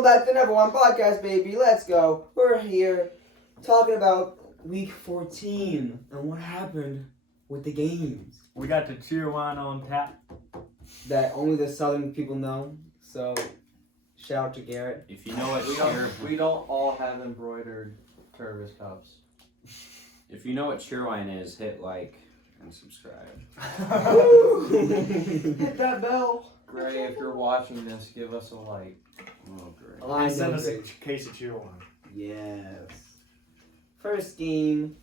Welcome back to Number One Podcast, baby. Let's go. We're here talking about Week 14 and what happened with the games. We got the cheer wine on tap. That only the Southern people know. So, shout out to Garrett. If you know what we don't all have embroidered Tervis cups. if you know what cheerwine is, hit like and subscribe. Hit that bell. Gray, if you're watching this, give us a like. Oh great. I And send know us a Garrett. case of cheer wine. Yes. First game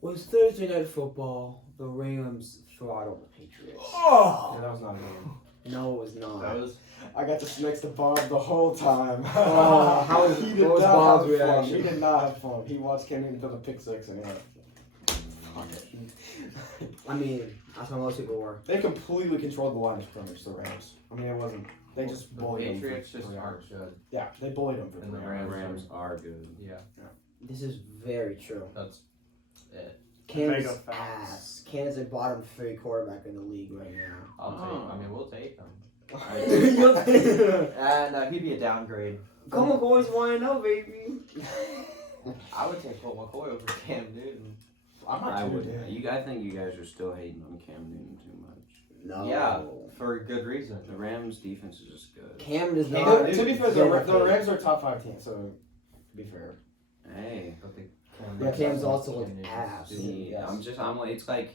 was Thursday Night Football. The Rams throttled the Patriots. Oh! that was not a game. No, it was not. That was I got this next to Bob the whole time. Oh, how was- he what did was not Bob's have fun. reaction? He did not have fun. He watched Cam Newton throw the pick six and he had I mean, that's how most people were. They completely controlled the line of scrimmage, the Rams. I mean, it wasn't. They just the bullied Patriots them for just 3 aren't hours. good. Yeah, they bullied them for And the 3 hours. Rams are good. Yeah, This is very true. that's it. Cam's Mega facts. ass. Cam's a bottom 3 quarterback in the league right now. I'll take. I mean, we'll take them. And he'd be a downgrade. Come on, boys, 1-0, baby. I would take Colt McCoy over Cam Newton. I'm not I too would. damn. I think you guys are still hating on Cam Newton too much. No. Yeah, for good reason. The Rams defense is just good. Cam does Hey, not. to be fair, the Rams are a top 5 team, so to be fair. Hey, But the Yeah, Cam's also Cam an Newton's ass. stupid. see, Yes. I'm like,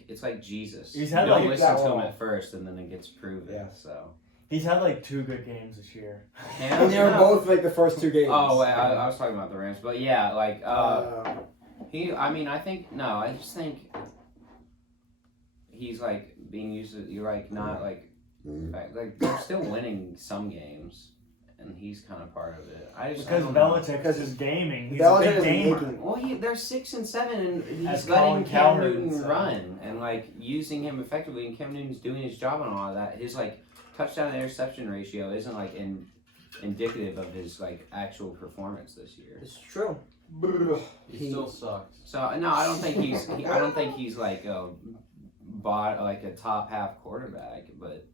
it's like Jesus. He's You had, don't like, listen that to him well. at first, and then it gets proven. Yeah. So. He's had like 2 good games this year. And they were both like the first 2 games. Oh wait, I was talking about the Rams, but yeah, like Uh, I just think he's like being used. You're like not like they're still winning some games, and he's kind of part of it. I Because don't know. Belichick is gaming. He's Belichick a big is gamer. making. Well, they're 6 and 7, and he's As letting Colin Cam Cowherd Newton said. run and like using him effectively, and Cam Newton's doing his job and all of that. His like touchdown to interception ratio isn't like indicative of his like actual performance this year. it's true. He still sucks. So no, I don't think I don't think he's like a like a top half quarterback, but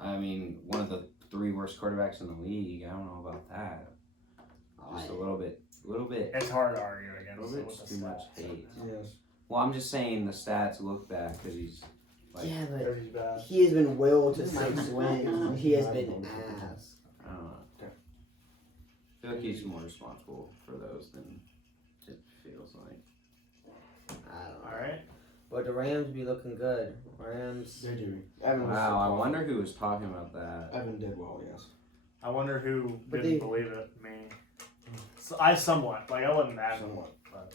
I mean one of the 3 worst quarterbacks in the league. I don't know about that. Just a little bit. It's hard to argue A against little it bit with the too much stats. hate. Yes. Well, I'm just saying the stats look bad because he's like Yeah, but Because he's bad. he has been willed to 6 wins. And he has been ass. I don't know. I feel like he's more responsible for those than it feels like. I don't know. Alright. But the Rams be looking good. Rams. They do. Evan was Wow, I wonder who was talking about that. Evan did well, yes. I wonder who But didn't they- believe it. Me. So I somewhat. Like, I wasn't mad, Somewhat. but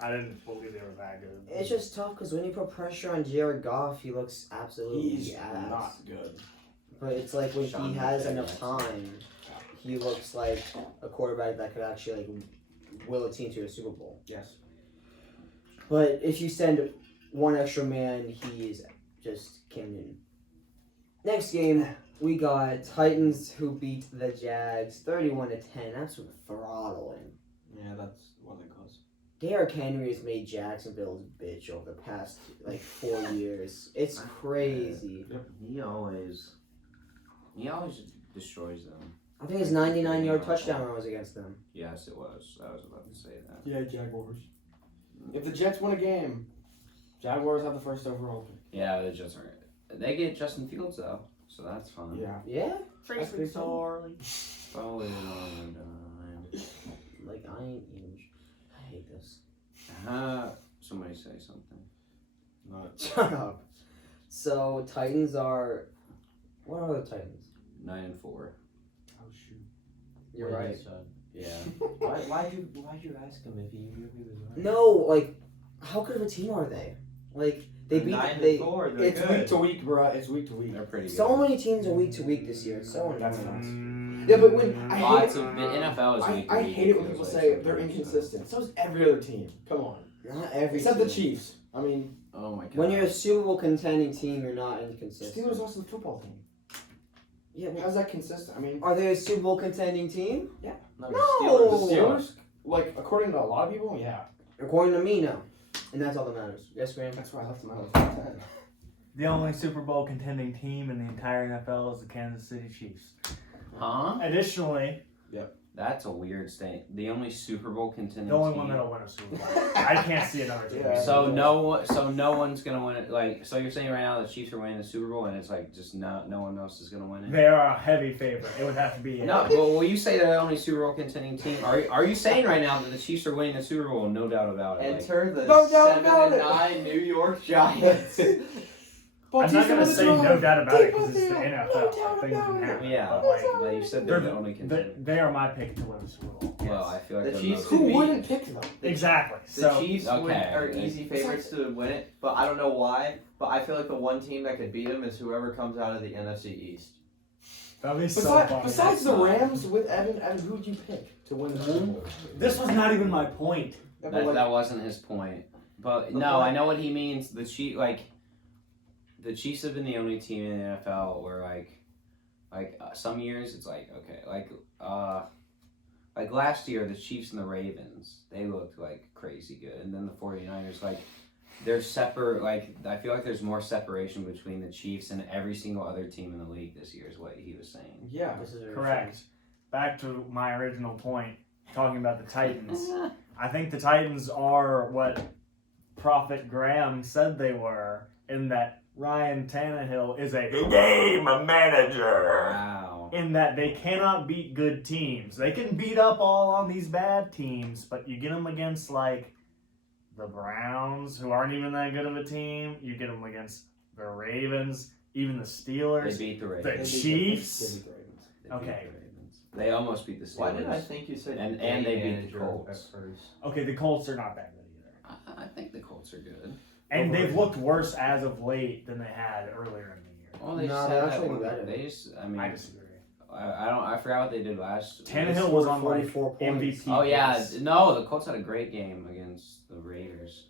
I didn't believe they were that good. It's just tough because when you put pressure on Jared Goff, he looks absolutely He's ass. not good. But it's like when Sean he has McVay, enough yes. time, he looks like a quarterback that could actually like will a team to a Super Bowl. Yes. But if you send one extra man, he's just Cam Newton. Next game, we got Titans who beat the Jags 31-10. Absolute throttling. Yeah, that's what it goes. Derrick Henry has made Jacksonville's bitch over the past like 4 years. It's crazy. He always destroys them. I think his 99-yard touchdown run was against them. Yes, it was. I was about to say that. Yeah, Jaguars. If the Jets win a game, Jaguars have the first overall pick. Yeah, they just aren't. They get Justin Fields though, so that's fun. Yeah. Yeah? That's big time. Falling on a dime. Like, I ain't even. I hate this. Somebody say something. Not. Shut up. So, Titans are. What are the Titans? 9-4. Oh shoot. You're What he right. said. Yeah. Why'd you ask him if he knew he was right? No, like, how good of a team are they? Like, they beat. 9-4. They're It's good. week to week, bro. It's week to week. They're pretty good. So many teams are week to week this year. It's so That's annoying. nuts. Yeah, but when I hate Lots it, of the NFL is week to I week, hate it when feels people like say they're sometimes, so. inconsistent. So is every other team. Come on. Not every Except the team. Chiefs. I mean, Oh my god. When you're a Super Bowl contending team, you're not inconsistent. Steelers also the football team. Yeah, well, How's that consistent? I mean, are they a Super Bowl contending team? No, No! the the Steelers. Steelers, like according to a lot of people, yeah. According to me, no. And that's all that matters. Yes, Graham? That's why I left them out of the top 10. The only Super Bowl contending team in the entire NFL is the Kansas City Chiefs. Huh? Additionally, That's a weird state. The only Super Bowl contending The only team. one that'll win a Super Bowl. I can't see another team. Yeah. So no one's gonna win it. Like, so you're saying right now the Chiefs are winning the Super Bowl, and it's like just no one else is gonna win it. They are a heavy favorite. It would have to be. No, well, you say they're the only Super Bowl contending team. Are you saying right now that the Chiefs are winning the Super Bowl? No doubt about it. Like, Enter the No doubt about it. 7-9 New York Giants. I'm not gonna say no doubt about it because it's the No NFL. doubt Things about can it. happen. yeah, but you said they're the only contending. They are my pick to win the Super Bowl. Well, Yes. I feel like The they're Chiefs most- could Who be- wouldn't pick them? Exactly. The So Chiefs okay. are easy favorites to win it, but I don't know why. But I feel like the one team that could beat them is whoever comes out of the NFC East. that'd be so Besides, funny. besides the Rams with Evan, who'd you pick to win the Super Bowl? This was not even my point. Yeah, but like- That wasn't his point. But The no, point- I know what he means. The Chiefs have been the only team in the NFL where some years it's like okay, like last year the Chiefs and the Ravens, they looked like crazy good, and then the 49ers, like they're separate. Like I feel like there's more separation between the Chiefs and every single other team in the league this year is what he was saying. Yeah. This is very Correct. Back to my original point, talking about the Titans. I think the Titans are what Prophet Graham said they were, in that Ryan Tannehill is a game manager. Wow. In that they cannot beat good teams. They can beat up all on these bad teams, but you get them against like the Browns, who aren't even that good of a team. You get them against the Ravens, even the They Steelers. beat the The Ravens. Chiefs? They beat the Ravens. They beat Okay. the Ravens. They almost beat the Steelers. Why did I think you said And game they beat the manager Colts. at first? Okay, the Colts are not that good either. I think the Colts are good. And they've looked worse as of late than they had earlier in the year. Well, they No, just they're had that actually one. better. They just, I mean, I disagree. I forgot what they did last. Tannehill was on like 44 points. MVP. Oh yeah, pace. no, the Colts had a great game against the Raiders.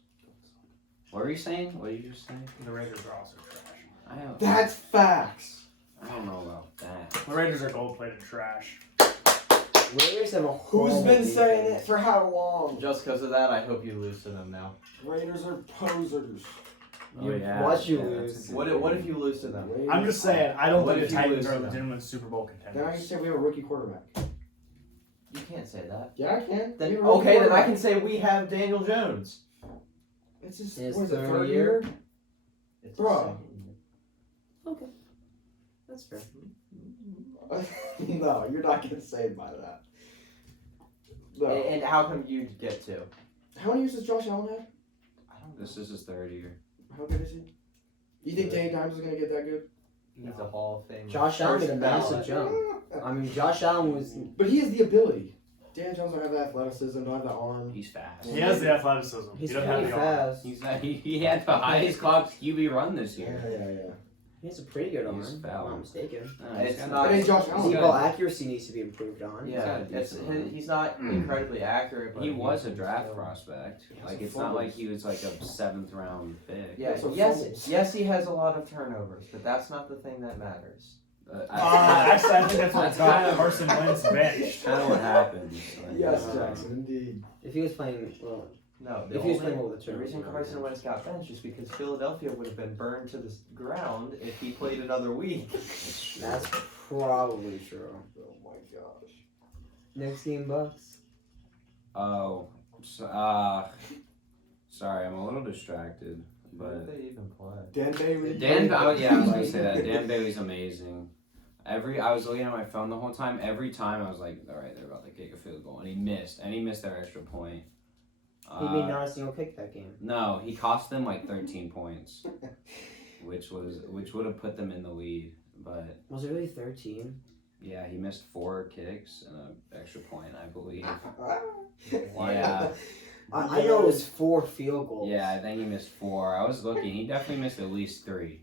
What were you saying? What did you just say? The Raiders are also trash. That's facts. I don't know about that. The Raiders are gold-plated trash. Raiders have a Who's horrible been saying it defense. for how long? Just because of that, I hope you lose to them now. Raiders are posers. Oh You- yeah. watch you yeah, lose. that's a good What game. if you lose to them? Raiders I'm just saying, I don't What think if the you Titans lose are to them? legitimate Super Bowl Now you contenders. say we have a rookie quarterback. You can't say that. Yeah, I can. Then, We have a rookie okay, then I quarterback. can say we have Daniel Jones. It's his, His what is it, third third year? year? It's Bro. the second year. Okay. That's fair. No, you're not getting saved by that. No. And how come you get to? How many years does Josh Allen have? I don't know. This is his third year. How good is he? You think Danny Dimes is gonna get that good? He's a Hall of Fame. Josh Allen First did a massive ballot. jump. I mean, Josh Allen was. But he has the ability. Dan Jones don't have the athleticism, don't have the arm. He's fast. He has the athleticism. He's he doesn't have pretty the arm. fast. He's not, he had the highest Cox QB run this year. Yeah. He has a pretty good arm. He's If foul. I'm not mistaken. No, he's It's got- not- But he's Josh he's Allen. got- Ball accuracy needs to be improved on. Yeah, got a it's, decent one. he's not incredibly accurate, but He was a he's draft still- prospect. He has Like a it's not fumble. like he was like a 7th round pick. Yeah, Also yes, fumbles. yes, he has a lot of turnovers, but that's not the thing that matters. Actually, I think that's what That's got kind of- Carson Wentz benched. kind of what happened. Like, Yes, uh, Jackson, indeed. If he was playing, well, No, if he was playing well with the the turnovers. reason Carson Wentz got benched is because Philadelphia would have been burned to the ground if he played another week. That's probably true. Oh my gosh. Next game, Bucks. Oh, sorry, I'm a little distracted. What But did they even play? Dan Bailey. Dan, I was gonna say that Dan Bailey's amazing. I was looking at my phone the whole time. Every time I was like, all right, they're about to kick a field goal, and he missed their extra point. He made not a single kick that game. No, he cost them like 13 points, which would have put them in the lead. But Was it really 13? yeah, he missed 4 kicks and an extra point, I believe. Yeah. I know it was 4 field goals. Yeah, I think he missed 4. I was looking. He definitely missed at least 3.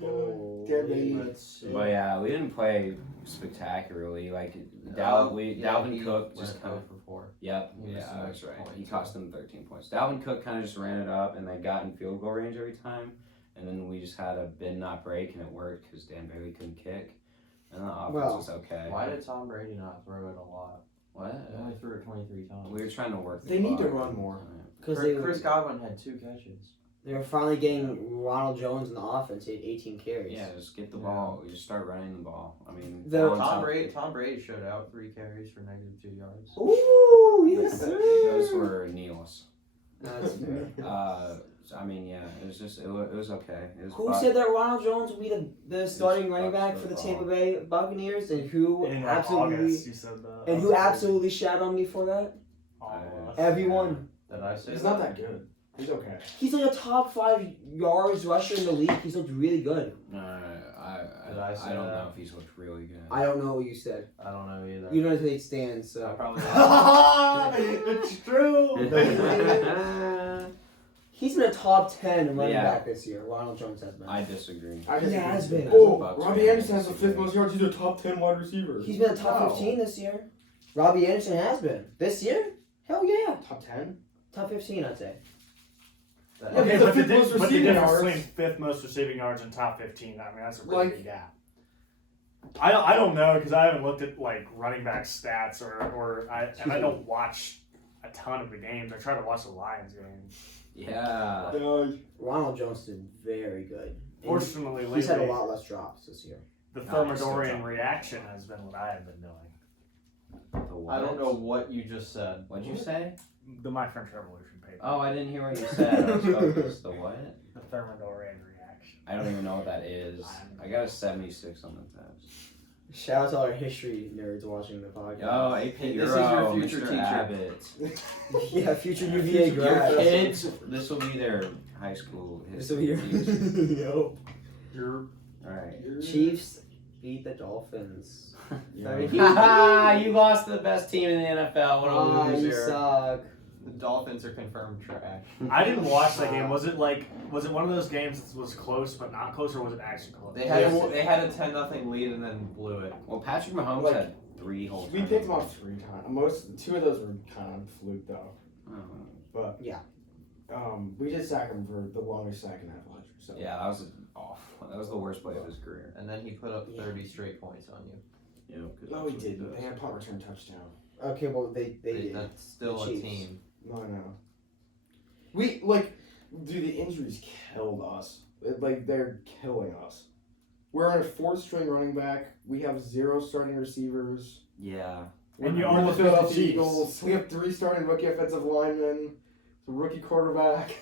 Dan Bailey. But yeah, we didn't play spectacularly. Like Dalvin Cook just kind of. for 4. Yep. He missed Yeah, an that's extra right. point, He too. cost them 13 points. Dalvin Cook kind of just ran it up, and they got in field goal range every time. And then we just had a bend not break, and it worked because Dan Bailey couldn't kick, and the offense Well, was okay. Why did Tom Brady not throw it a lot? What? He only threw it 23 times. We were trying to work. The They need to clock. run more. Because Chris Godwin had 2 catches. They're finally getting Ronald Jones in the offense. He had 18 carries. Yeah, just get the ball. You just start running the ball. I mean, The- Tom Brady showed out 3 carries for -2 yards. Ooh, yes, sir. Those were Neil's. That's fair. I mean, yeah, it was just it was okay. It was Who about- said that Ronald Jones would be the starting running Bucks back for the football. Tampa Bay Buccaneers, and who In absolutely August, you said that. and who absolutely shat on me for that? All of us. Everyone. Did I say He's that? not that good. He's okay. He's like a top 5 yards rusher in the league. He's looked really good. No, Did I say I don't that? know if he's looked really good. I don't know what you said. I don't know either. You don't know take stands, I so probably It's true. he's been a top 10 running Yeah. back this year. Ronald Jones has been. I disagree. I He disagree. has been. Oh, Bucks Robbie fan, Anderson has the 5th most yards. He's a top 10 wide receiver. He's been a top Wow. 15 this year. Robbie Anderson has been this year. Hell yeah, Top 10? top 15, I'd say. Yeah, Okay, he's the but the, fifth most but the receiving difference yards. between 5th most receiving yards and top 15, I mean, that's a really Like- big gap. I don't know because I haven't looked at like running back stats or I don't watch a ton of the games. I try to watch the Lions games. Yeah. Ronald Jones did very good. And Fortunately, he's had a lately, lot less drops this year. the No, he's still Thermidorian top. reaction has been what I have been doing. The what? I don't know what you just said. What'd you say? The My French Revolution paper. Oh, I didn't hear what you said. I was focused. The what? The Thermidorian reaction. I don't even know what that is. I got a 76 on the test. Shout out to all our history nerds watching the podcast. Yo, AP This is Euro, your future Mr. teacher. Abbott. Yeah, future UVA Future grad. Your kids, this will be their high school This will be your history. Yo. You're Alright. Chiefs beat the Dolphins. You lost to the best team in the NFL. What a Ah, you loser. suck. The Dolphins are confirmed trash. I didn't watch that game. Was it one of those games that was close but not close, or was it actually close? They had a 10-0 lead and then blew it. Well, Patrick Mahomes Like, had 3 whole We picked him off 3 times. 2 of those were kind of fluke though. But Yeah. we did sack him for the longest sack in NFL history. So Yeah, that was awful. That was the worst play of his career. And then he put up 30 straight points on you. You know, 'cause No, that's he what didn't. does. They had punt return touchdown. Okay, well they did. That's still The a Chiefs. team. No, no. Dude, the injuries killed us. They're killing us. We're on a 4th string running back. We have 0 starting receivers. Yeah. And you We're almost the beat the Philadelphia Chiefs. Eagles. We have 3 starting rookie offensive linemen, a rookie quarterback.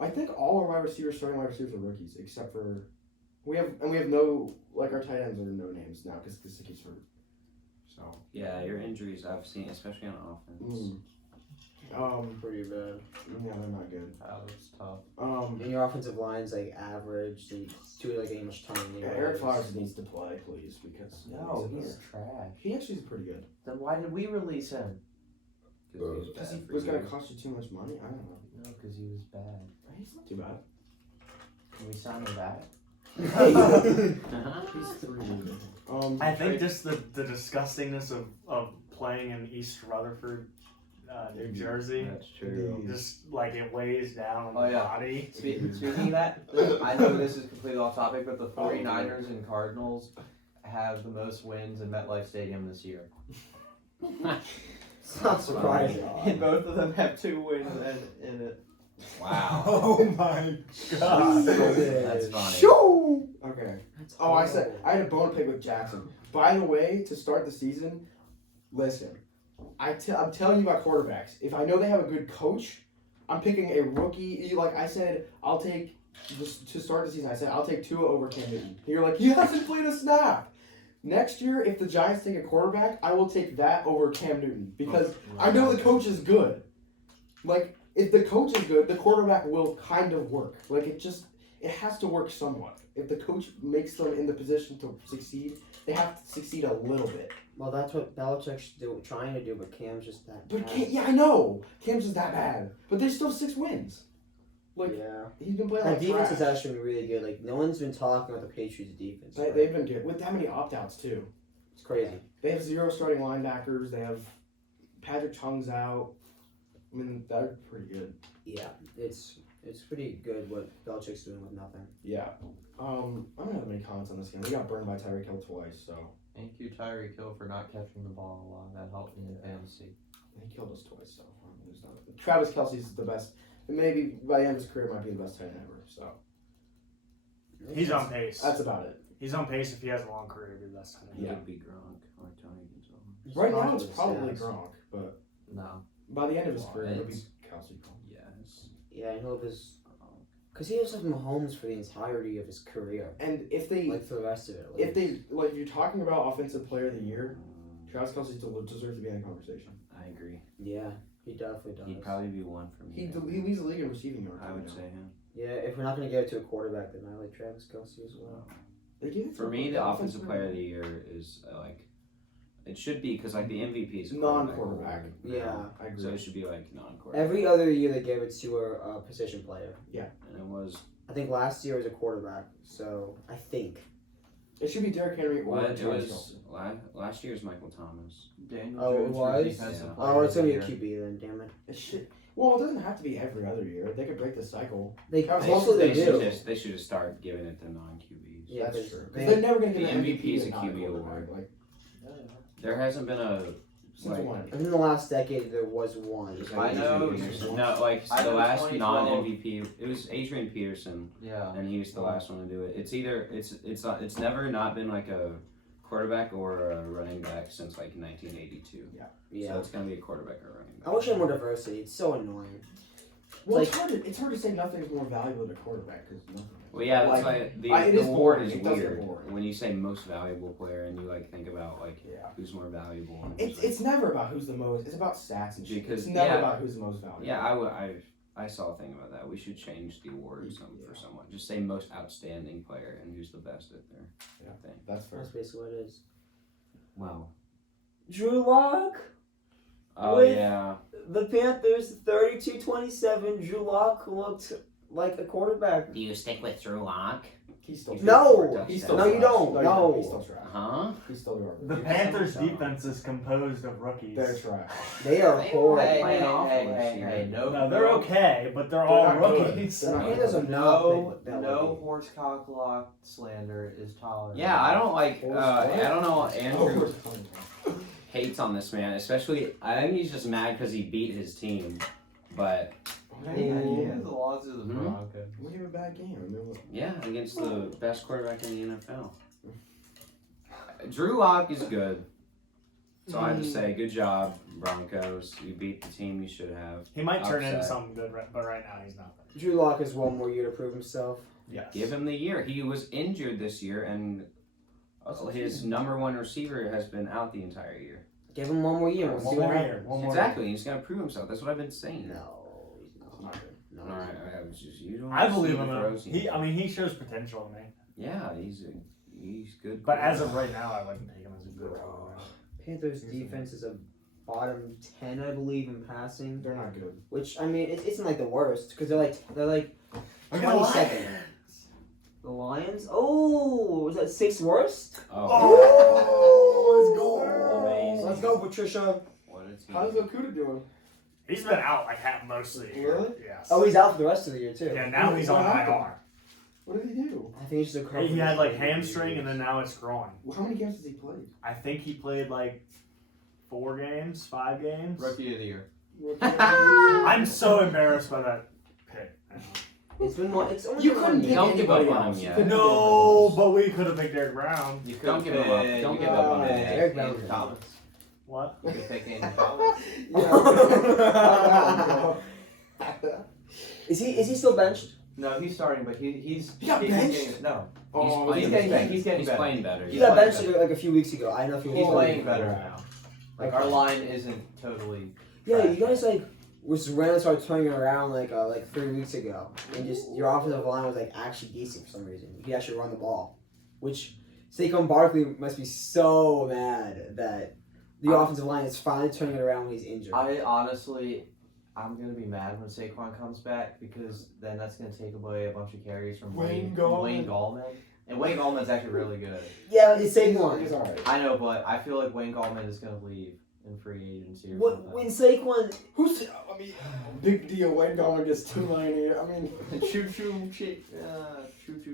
I think all our starting wide receivers are rookies, except for we have no our tight ends are no names now because Gesicki's hurt. So Yeah, your injuries I've seen, especially on offense. Pretty bad. yeah, they're not good. That was tough. And your offensive line's like average. They do like getting much time. Yeah, Eric Flowers needs to play, please, because trash. he actually is pretty good. Then why did we release him? Because he was gonna cost you too much money. I don't know. No, because he was bad. He's not too bad. Can we sign him back? He's 3. I think just the disgustingness of playing in East Rutherford, New Jersey, That's true. just like it weighs down on Oh, the yeah. body. Speaking of that, I know this is completely off topic, but the 49ers and Cardinals have the most wins in MetLife Stadium this year. It's not surprising. And both of them have 2 wins in it. Wow. Oh my god. That's funny. Shoo! Okay. That's Oh, I horrible. had a bone to pick with Jackson. By the way, to start the season, listen, I'm telling you about quarterbacks. If I know they have a good coach, I'm picking a rookie. I said, I'll take, just to start the season, I said, I'll take Tua over Cam Newton. You're like, he hasn't played a snap. Next year, if the Giants take a quarterback, I will take that over Cam Newton because I know the coach is good. If the coach is good, the quarterback will kind of work. It has to work somewhat. If the coach makes them in the position to succeed, they have to succeed a little bit. Well, that's what Belichick's trying to do, but Cam's just that. But bad. I know Cam's just that bad. But there's still 6 wins. Yeah. He's been playing That like defense trash. has actually been really good. Like no one's been talking about the Patriots' defense. They've been good with that many opt-outs too. It's crazy. They have 0 starting linebackers. They have Patrick Chung's out. I mean, they're pretty good. Yeah, it's pretty good what Belichick's doing with nothing. Yeah. I don't have many comments on this game. We got burned by Tyreek Hill twice, so Thank you, Tyreek Hill, for not catching the ball a lot. That helped me in fantasy. he killed us twice. So there's not. Travis Kelce's the best maybe by the end of his career might be the best tight end ever. So He's on pace. that's about it. He's on pace if he has a long career to be the best tight end. He Yeah. could be Gronk or Tony Gonzalez. Right now it's Stats. probably Gronk, but No. by the end of his career it'll be What? Kelsey. Yes. Yeah, and he'll have his. Because he has like Mahomes for the entirety of his career. And if they Like for the rest of it. at if least. they like if you're talking about offensive player of the year, Travis Kelsey deserves to be in the conversation. I agree. Yeah, he definitely does. He'd probably be one for me. He leads the league in receiving yards. I right would now. say him. Yeah, if we're not going to give it to a quarterback, then I like Travis Kelsey as well. They give it For to me, a the offensive player of the year is like it should be because like the MVP is a Non-quarterback. award. Yeah. I agree. So it should be like non-quarterback. Every other year they gave it to a position player. And it was I think last year was a quarterback, so I think. It should be Derrick Henry or what it Travis was Kelsey. last year's Michael Thomas. Daniel Oh, it Jones was? for defensive Yeah. player Oh, it's of going the to be a year. QB then, damn it. It should. Well, it doesn't have to be every other year. They could break the cycle. They Travis also they should do. they should just start giving it to non-QBs. Yeah, That's 'cause true. 'Cause they- they're never going to the give an MVP is a to QB non-quarterback, award. Like There hasn't been a since like when? In the last decade, there was one. just I like know. Adrian Peterson. No, like I the know last 2012. non-MVP. It was Adrian Peterson, Yeah. and he was the last one to do it. It's either it's never not been like a quarterback or a running back since like 1982. So Yeah. it's gonna be a quarterback or a running back. I wish I had more diversity. It's so annoying. Well, Like- it's hard to say nothing's more valuable than a quarterback because nothing. Well, yeah, that's Like, why the it is award boring. is It does get weird. boring. When you say most valuable player and you like think about like Yeah. who's more valuable. And It's never about who's the most. It's about stats and shit. Because- It's never yeah. about who's the most valuable. yeah, I saw a thing about that. We should change the award for Yeah. someone. Just say most outstanding player and who's the best at their thing. That's fair. That's basically what it is. Well, Drew Lock, oh With- yeah, the Panthers, 32-27. Drew Lock looked like a quarterback. do you stick with Drew Lock? He's still No! He's still No, you trash. don't. No. He's still trash. Huh? He's still garbage. The Panthers' defense is composed of rookies. They're trash. They are Hey, horrible. Hey, Playing hey, awful hey, this hey, year. hey, no. No, they're okay, but they're They're all not good. rookies. They're not Panthers good. are not No, that no lucky. horse cock lock slander is tolerant. Yeah, I don't like. I don't know. Oh, Andrew where's it coming from? hates on this man, especially. I think he's just mad because he beat his team. But Yeah, he has a lot to the Mhm. Broncos. We have a bad game. I mean, yeah, against the best quarterback in the NFL. Drew Lock is good. So I have to say, good job, Broncos. You beat the team you should have. He might turn into Upset. something good, but right now he's not. Drew Lock has one more year to prove himself. Yes. Give him the year. He was injured this year, and his number one receiver has been out the entire year. Give him one more year. We'll see One what more happens. year. One more Exactly. He's got to prove himself. That's what I've been saying. No, he's not good. No, All right, I was just you don't. I believe see in the him. throws He shows potential in me. Yeah, he's good. But as of right now, I wouldn't take him as a good quarterback. Panthers defense is a bottom 10, I believe, in passing. they're not good. Which I mean, it isn't like the worst because they're like Look at the 22nd. The Lions. Oh, was that 6th worst? oh, let's go. Amazing. Let's go, Patricia. What a team. How's Okuda doing? He's been out like half most of the year. Really? Yes. Oh, he's out for the rest of the year too. Yeah, now he's on What happened? IR. What did he do? I think it's just a carpal He had like tunnel. hamstring and then now it's groin. Well, how many games has he played? I think he played like 4 games, 5 games. Rookie of the year. I'm so embarrassed by that pick. It's been one. It's only You been couldn't 1 pick year. Don't give up anybody on else. him You yet. couldn't pick No, anybody else. but we could have picked Derek Brown. You Don't could give him up. pick- Don't you give could up on pick him. Derek Brown Andy was Thomas. What? You could pick Andy Thomas. Is he still benched? No, he's starting, but he's He got he's benched? getting- no, Oh, He's he's playing getting better. better. He's getting He's better. playing better. He He's got playing benched like a few weeks ago. I don't know if He's he playing better now. Like our line isn't totally. Yeah, trash. you guys like was randomly started turning it around like 3 weeks ago, and just your offensive line was like actually decent for some reason. You could actually run the ball, which Saquon Barkley must be so mad that the offensive line is finally turning it around when he's injured. I'm gonna be mad when Saquon comes back because then that's gonna take away a bunch of carries from Wayne Wayne Gallman. And Wayne Gallman's actually really good. Yeah, it's He's Saquon. alright. I know, but I feel like Wayne Gallman is gonna leave in free agency or When, something. when Saquon, Who's? I mean, big deal. Wayne Gallman gets $2 million a year. I mean, choo choo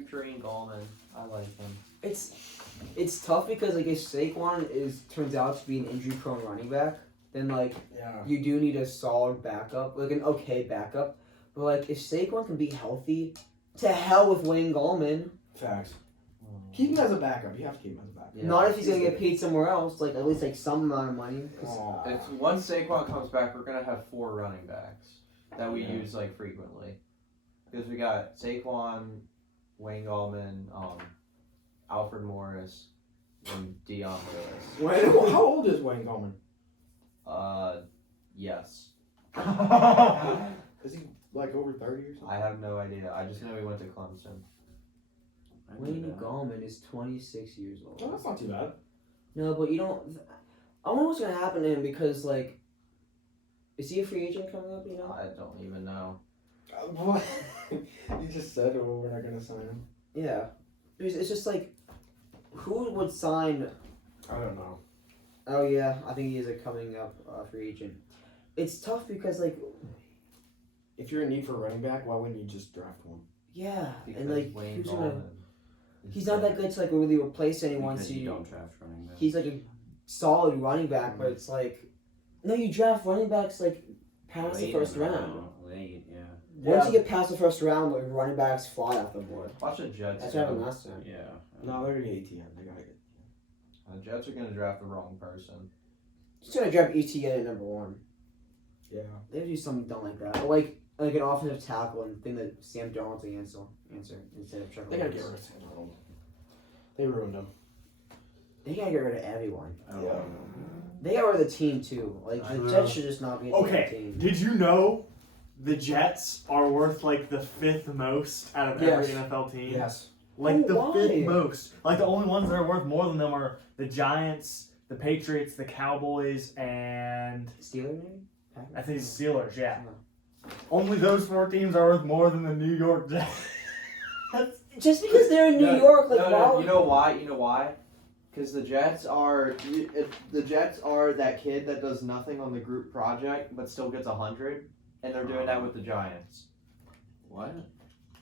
train Gallman. I like him. it's tough because like if Saquon turns out to be an injury prone running back, then like yeah. you do need a solid backup, like an okay backup. But like, if Saquon can be healthy, to hell with Wayne Gallman. Facts. Keep him as a backup. You have to keep him as a backup. Yeah. Not if he's gonna get paid somewhere else, like at least like some amount of money. 'Cause Aw. It's once Saquon comes back, we're gonna have 4 running backs that we Yeah. use like frequently. Because we got Saquon, Wayne Gallman, Alfred Morris, and Deion Lewis. How old is Wayne Gallman? Yes. Is he like over 30 or something? I have no idea. I just know he went to Clemson. I knew Wayne that. Gallman is 26 years old. Oh, that's not too bad. No, but you don't. I wonder what's gonna happen to him because like, is he a free agent coming up? You know? I don't even know. What? You just said we're not gonna sign him. Yeah. It's just like, who would sign? I don't know. Oh yeah, I think he is a coming up free agent. It's tough because like, If you're in need for a running back, why wouldn't you just draft one? yeah, Because and like Wayne who's Gallman. gonna? He's not that good to like really replace anyone. Because So you don't draft running back. he's like a solid running back, but it's like, no, you draft running backs like past the Late first in the round. Late, yeah. Once you get past the first round, like running backs fly off the board. Watch the Jets. That's what happened last time. Yeah. No, they're gonna get ATM. They gotta get. The Jets are gonna draft the wrong person. Just gonna draft ETN at number 1. Yeah. They would do something dumb like that, or like an offensive tackle and think that Sam Darnold's the answer instead of Trevor. They gotta get Lawrence. rid of Sam Darnold. They ruined him. They gotta get rid of everyone. Oh, Yeah. They got rid of the team too. Like I the know. Jets should just not be a Okay. team. Did you know the Jets are worth like the 5th most out of every Yes. NFL team? Yes. Like Oh, the why? 5th most. Like the only ones that are worth more than them are the Giants, the Patriots, the Cowboys, and Steelers maybe? Packers? I think it's Steelers. Yeah. Only those 4 teams are worth more than the New York Jets. Just because they're in New No, York, like no, wow. you know why? You know why? Because the Jets are that kid that does nothing on the group project but still gets 100, and they're doing that with the Giants. What?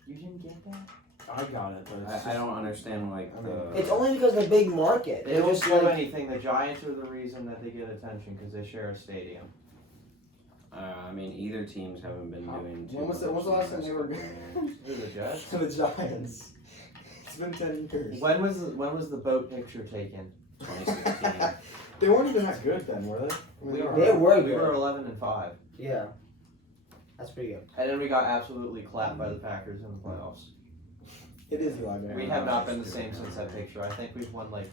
You didn't get that? I got it, but it's I don't understand like I mean, the. It's only because of the big market. They They're don't just do like, anything. The Giants are the reason that they get attention because they share a stadium. I mean, either teams haven't been doing. When was the last time they were good? Who, the Jets? to the Giants. It's been 10 years. When was the boat picture taken? 2016. They weren't even that good then, were they? I mean, We were, They were we good. were 11-5, yeah. That's pretty good. and then we got absolutely clapped by the Packers in the playoffs. It is Eli Manning. We have not been the same since that picture. I think we've won like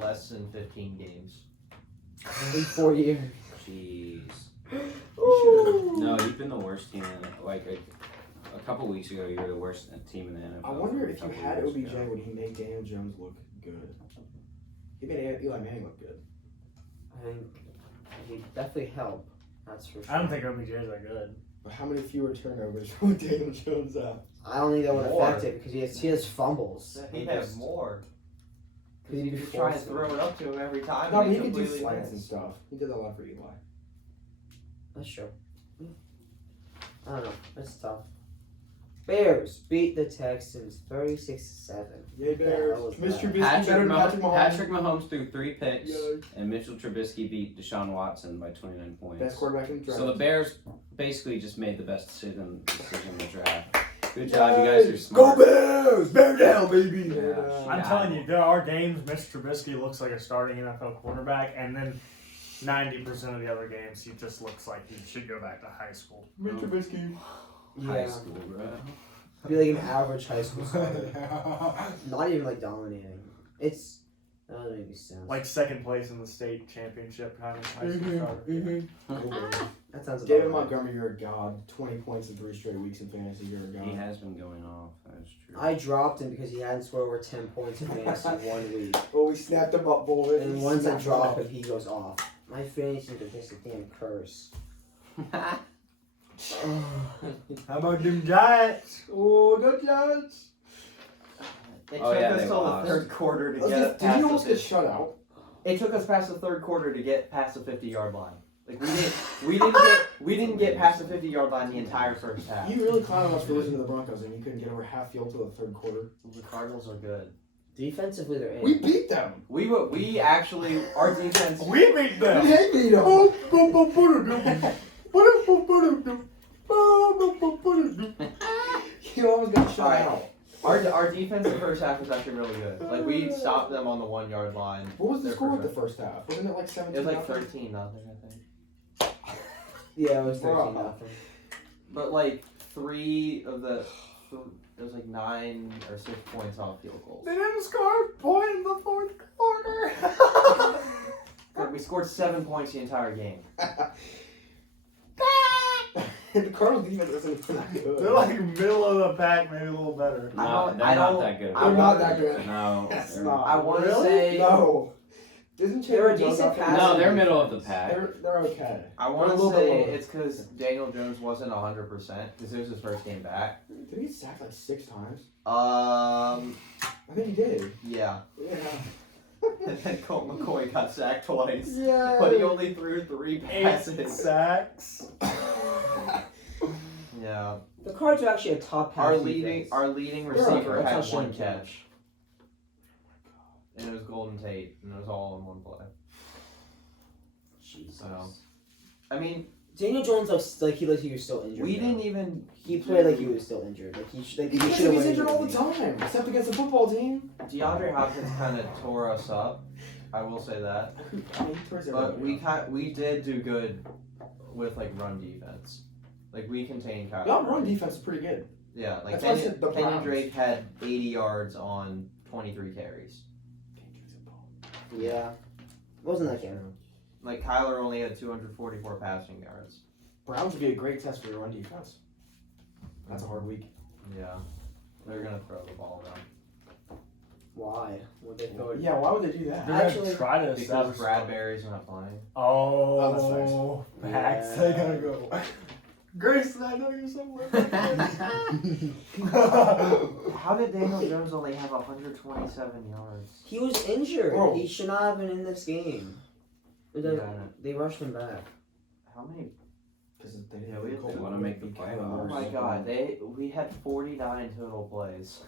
less than 15 games. In 4 years. Jeez. Ooh. No, you've been the worst team in like a couple weeks ago. You were the worst team in the NFL. I wonder if a you couple had years OBJ, ago. would he make Daniel Jones look good? He made Eli Manning look good. I think he'd definitely help. That's for sure. I don't think OBJ is that good. But how many fewer turnovers would Daniel Jones have? I don't think that would More. affect it because he has fumbles. He'd He have just- more. Because You he could could try and force it. throw it up to him every time. No, and but he he could do completely slants and missed. stuff. He did that a lot for Eli. That's true. I don't know. That's tough. Bears beat the Texans 36-7. Yay, Bears. was Mr. that? Trubisky better than Patrick Mahomes. Patrick Mahomes threw 3 picks, Yay. and Mitchell Trubisky beat Deshaun Watson by 29 points. Best quarterback in the draft. So the Bears basically just made the best decision in the draft. Good job, you guys are smart. Go Bears! Bear down, baby! Yeah. Bear down. I'm telling you, there are games Mr. Trubisky looks like a starting NFL quarterback, and then 90% of the other games he just looks like he should go back to high school. Mr. Trubisky. High Yeah. school, bro. Be like an average high school starter. Not even like dominating. That doesn't make any sense. Like second place in the state championship kind of high school starter. Mm-hmm. That sounds about David right. Montgomery, you're a god. 20 points in 3 straight weeks in fantasy, you're a god. He has been going off. That's true. I dropped him because he hadn't scored over 10 points in fantasy 1 week. Oh, we snapped him up, boys. And We once I snapped drop him him, he goes off. My fantasy is just a damn curse. How about them Giants? Oh, go Giants! It Oh, took yeah, us they till the lost. third quarter to Did get you past almost the get shut out? It took us past the third quarter to get past the 50-yard line. Like we didn't get past the 50-yard line the entire first half. You really clown on us for losing to the Broncos and you couldn't get over half field till the third quarter. The Cardinals are good. Defensively, they're in. We beat them! We actually our defense. We beat them. Hey, beat them! You almost got shut Alright. out. Our defense the first half was actually really good. Like we stopped them on the 1 yard line. What was the Their score first of the first half? Wasn't it like 17? It was like nothing? 13-0, I think. Yeah, it was 13 Bro. nothing. But like 3 of the it was like 9 or 6 points off field goals. They didn't score a point in the fourth quarter. We scored 7 points the entire game. The Cardinals defense isn't even that good. They're like middle of the pack, maybe a little better. No, they're I not don't- that good. They're not that good. No. That's they're- not. I want to Really? say No. Isn't They're a Chandler Jones decent up there? pass- No, they're middle of the pack. They're okay. I They're want a to little bit say lower. it's because Daniel Jones wasn't 100% because it was his first game back. Did he get sacked like 6 times? I I think he did. yeah. Yeah. And then Colt McCoy got sacked twice, Yeah. but he only threw 3 8 passes. sacks. Yeah. The Cards are actually a top half Our defense. leading They're receiver okay. had That's not 1 shitting. catch, and it was Golden Tate, and it was all in 1 play. Jesus. So, I mean, Daniel Jones looks like he was still injured. we though. didn't even. He played like he was still injured. Like he should He's have injured all the time, except against the football team. DeAndre Hopkins kind of tore us up. I will say that. I mean, he tears But everybody up. we did do good with like run defense. Like we contained Kyle. Y'all run defense is pretty good. Yeah, like That's why I said the Kenyon Browns. Drake had 80 yards on 23 carries. Yeah. Wasn't that game? Like Kyler only had 244 passing yards. Browns would be a great test for your run defense. That's a hard week. Yeah, they're gonna throw the ball around Why? Would they throw it? Yeah, why would they do that? They're Actually- gonna try to because establish. Bradbury's not playing. Oh, that's Max, facts. they gotta go. Grayson, I know you're somewhere. How did Daniel Jones only have 127 yards? He was injured. Bro. He should not have been in this game. They- Yeah. They rushed him back. How many? Because they Yeah, we They wanna make the Oh playoffs. my God, we had 49 total plays.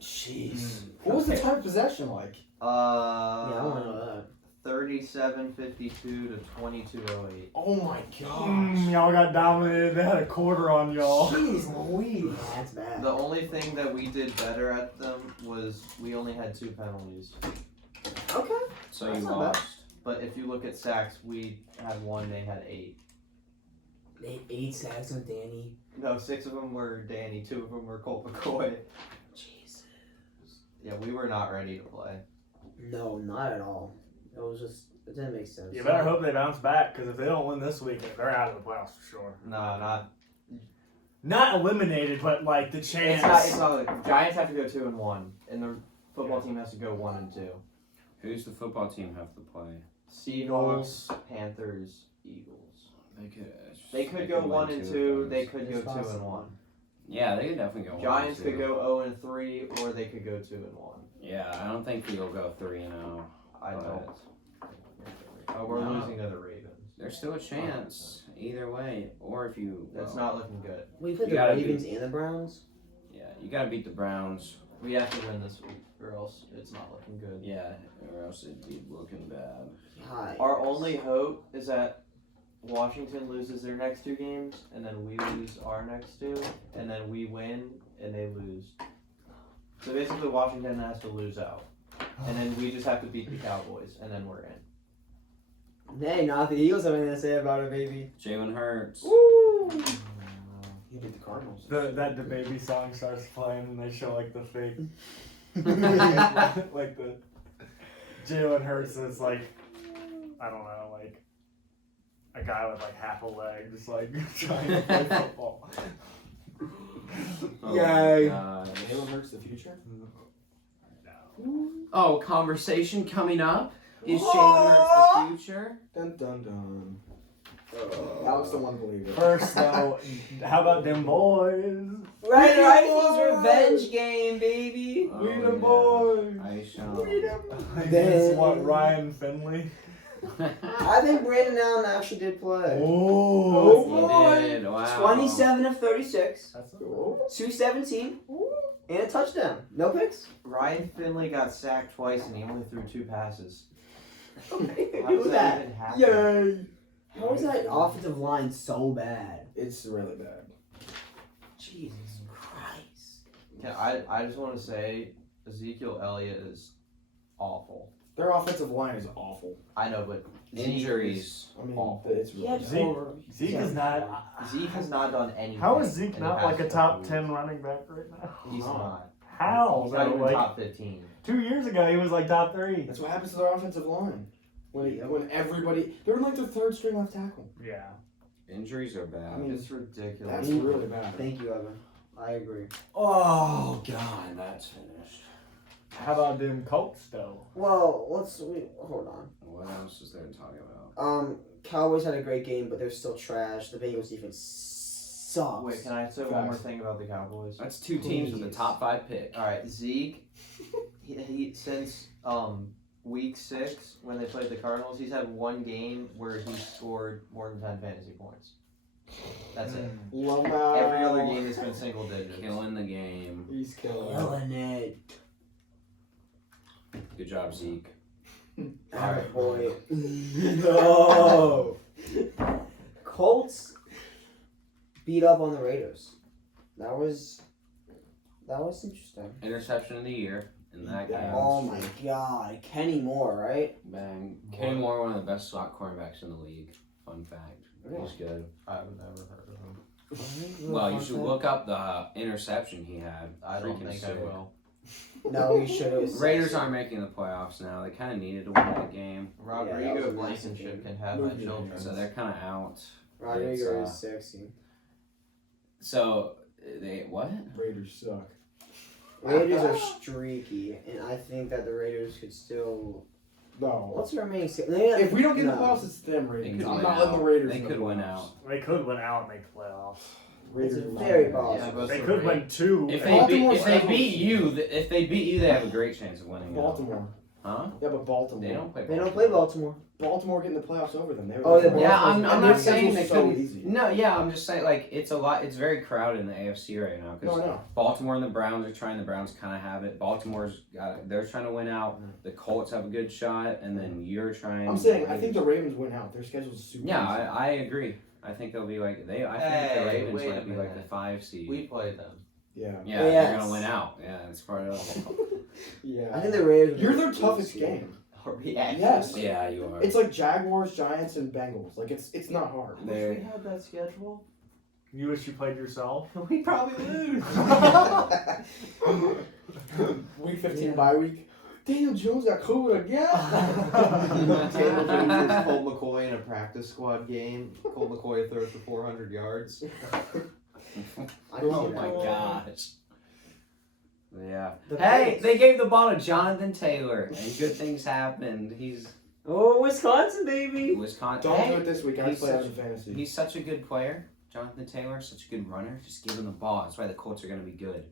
Jeez. What was the time of possession like? Yeah, I want to know that. 37-52 to 22-08. Oh my gosh. Y'all got dominated. They had a quarter on y'all. Jeez Louise. That's bad. The only thing that we did better at them was we only had 2 penalties. Okay. So That's you not bad. lost. But if you look at sacks, we had 1, they had 8. They had 8 sacks on Danny. No, 6 of them were Danny, 2 of them were Colt McCoy. Jesus. Yeah, we were not ready to play. No, not at all. It was just, it didn't make sense. You better hope they bounce back, because if they don't win this weekend, they're out of the playoffs for sure. No, Not eliminated, but like the it's chance. not. Like, Giants have to go 2-1, and the football team has to go 1-2. Who's the football team have to play? Seahawks, Panthers, Eagles. They They could go win 1-2. of They those. could go It's 2-1. possible. Yeah, they could definitely go. Giants 1-2. could go 0-3, or they could go 2-1. Yeah, I don't think they'll go 3-0. I But- don't. We're No. losing to the Ravens. There's still a chance either way, or if you. That's well, not looking good. We played You the gotta Ravens and the Browns. Yeah, you gotta beat the Browns. We have to win this week, or else it's not looking good. Yeah, or else it'd be looking bad. Hi. Our only hope is that Washington loses their next 2 games, and then we lose our next 2, and then we win and they lose. So basically, Washington has to lose out, and then we just have to beat the Cowboys, and then we're in. Hey, not the Eagles have anything to say about it, baby. Jalen Hurts. Woo! You beat the Cardinals. That the baby song starts playing and they show like the fake like the Jalen Hurts is like, I don't know, like a guy with like half a leg just like trying to play football. Oh Yay. my God. Jalen Hurts the future? Oh, conversation coming up. Is Jalen Hurts the future? Dun dun dun. Alex don't want to believe it. First though, how about them boys? Right, Rifles revenge game, baby. Oh, We the yeah. boys. I shall. Against what, Ryan Finley? I think Brandon Allen actually did play. Oh, He did. Wow. 27 of 36, That's Oh, 217, and a touchdown. No picks. Ryan Finley got sacked twice, and he only threw 2 passes. How Who does was that? even happen? yay! How is that offensive line so bad? It's really bad. Jesus Christ. I just want to say Ezekiel Elliott is awful. Their offensive line is awful. I know, but Injuries. I mean, Awful. it's really Yeah, bad. Zeke is not. Zeke has not done anything. How is Zeke in the not past like a couple top weeks. 10 running back right now? He's No. not. How? He's not though? even Like, top 15. 2 years ago, he was like top 3. That's what happens to their offensive line. When everybody, they're like their third string left tackle. Yeah. Injuries are bad. I mean, It's ridiculous. That's really bad. Thank you, Evan. I agree. Oh God, that's finished. How about them Colts though? Well, hold on. What else is there to talk about? Cowboys had a great game, but they're still trash. The Bengals defense sucks. Wait, can I say one more thing about the Cowboys? That's 2 teams with a Please. top 5 pick. All right, Zeke. He since week 6 when they played the Cardinals, he's had one game where he scored more than 10 fantasy points. That's it. Lamau. Every other game has been single digits. Killing the game. He's killing. Killing it. Good job, Zeke. Alright, boy. No. Colts beat up on the Raiders. That was interesting. Interception of the year in that game. Oh my God, Kenny Moore, right? Bang. Kenny Moore, one of the best slot cornerbacks in the league. Fun fact. He's good. I've never heard of him. Well, you should look up the interception he had. I don't Freaking think I sick. will. No, you should have. Raiders aren't making the playoffs now. They kind of needed to win that game, Rodrigo that was a massive Blankenship game. can have my Movie children. so they're kind of out. Rodrigo It's, is sexy. So they what? Raiders suck. Raiders are streaky, and I think that the Raiders could still. No. What's the remaining? If we don't get in the No. playoffs, it's them They Raiders. could I'm win not letting out. the Raiders. They in the could win playoffs. out. They could win out and make the playoffs. Raiders It's are not very bad. possible. Yeah, but They the could Ra- win 2. If and- they beat you, they have a great chance of winning. out. Baltimore. Huh? Yeah, but Baltimore. They don't play. They don't play Baltimore. Baltimore getting the playoffs over them. They were Oh, the yeah, Yeah, I'm and not their saying they schedule's so couldn't. easy. No, yeah, I'm just saying like it's a lot. It's very crowded in the AFC right now No, because I know. Baltimore and the Browns are trying. The Browns kind of have it. Baltimore's they're trying to win out. The Colts have a good shot, and then you're trying. I'm saying I think the Ravens win out. Their schedule's super Yeah, easy. I agree. I think they'll be like they. I think Hey, the Ravens wait a might be like the minute. 5 seed. We played them. Yeah. Yeah, they're Yes. gonna win out. Yeah, it's part of. Yeah. I think the Raiders. You're their toughest game. Are we actually? Yes. Yeah, you are. It's like Jaguars, Giants, and Bengals. Like it's not hard. I wish we had that schedule. You wish you played yourself. We probably lose. Week 15 Yeah. bye week. Daniel Jones got COVID again. Taylor Jones is Colt McCoy in a practice squad game. Colt McCoy throws for 400 yards. I can Oh see my that. gosh. Yeah. The Hey, Colts. they gave the ball to Jonathan Taylor, and good things happened. He's Oh, Wisconsin, baby. Wisconsin. Don't Hey, do it this week. I he's play out such- in fantasy. He's such a good player. Jonathan Taylor, such a good runner. Just give him the ball. That's why the Colts are going to be good.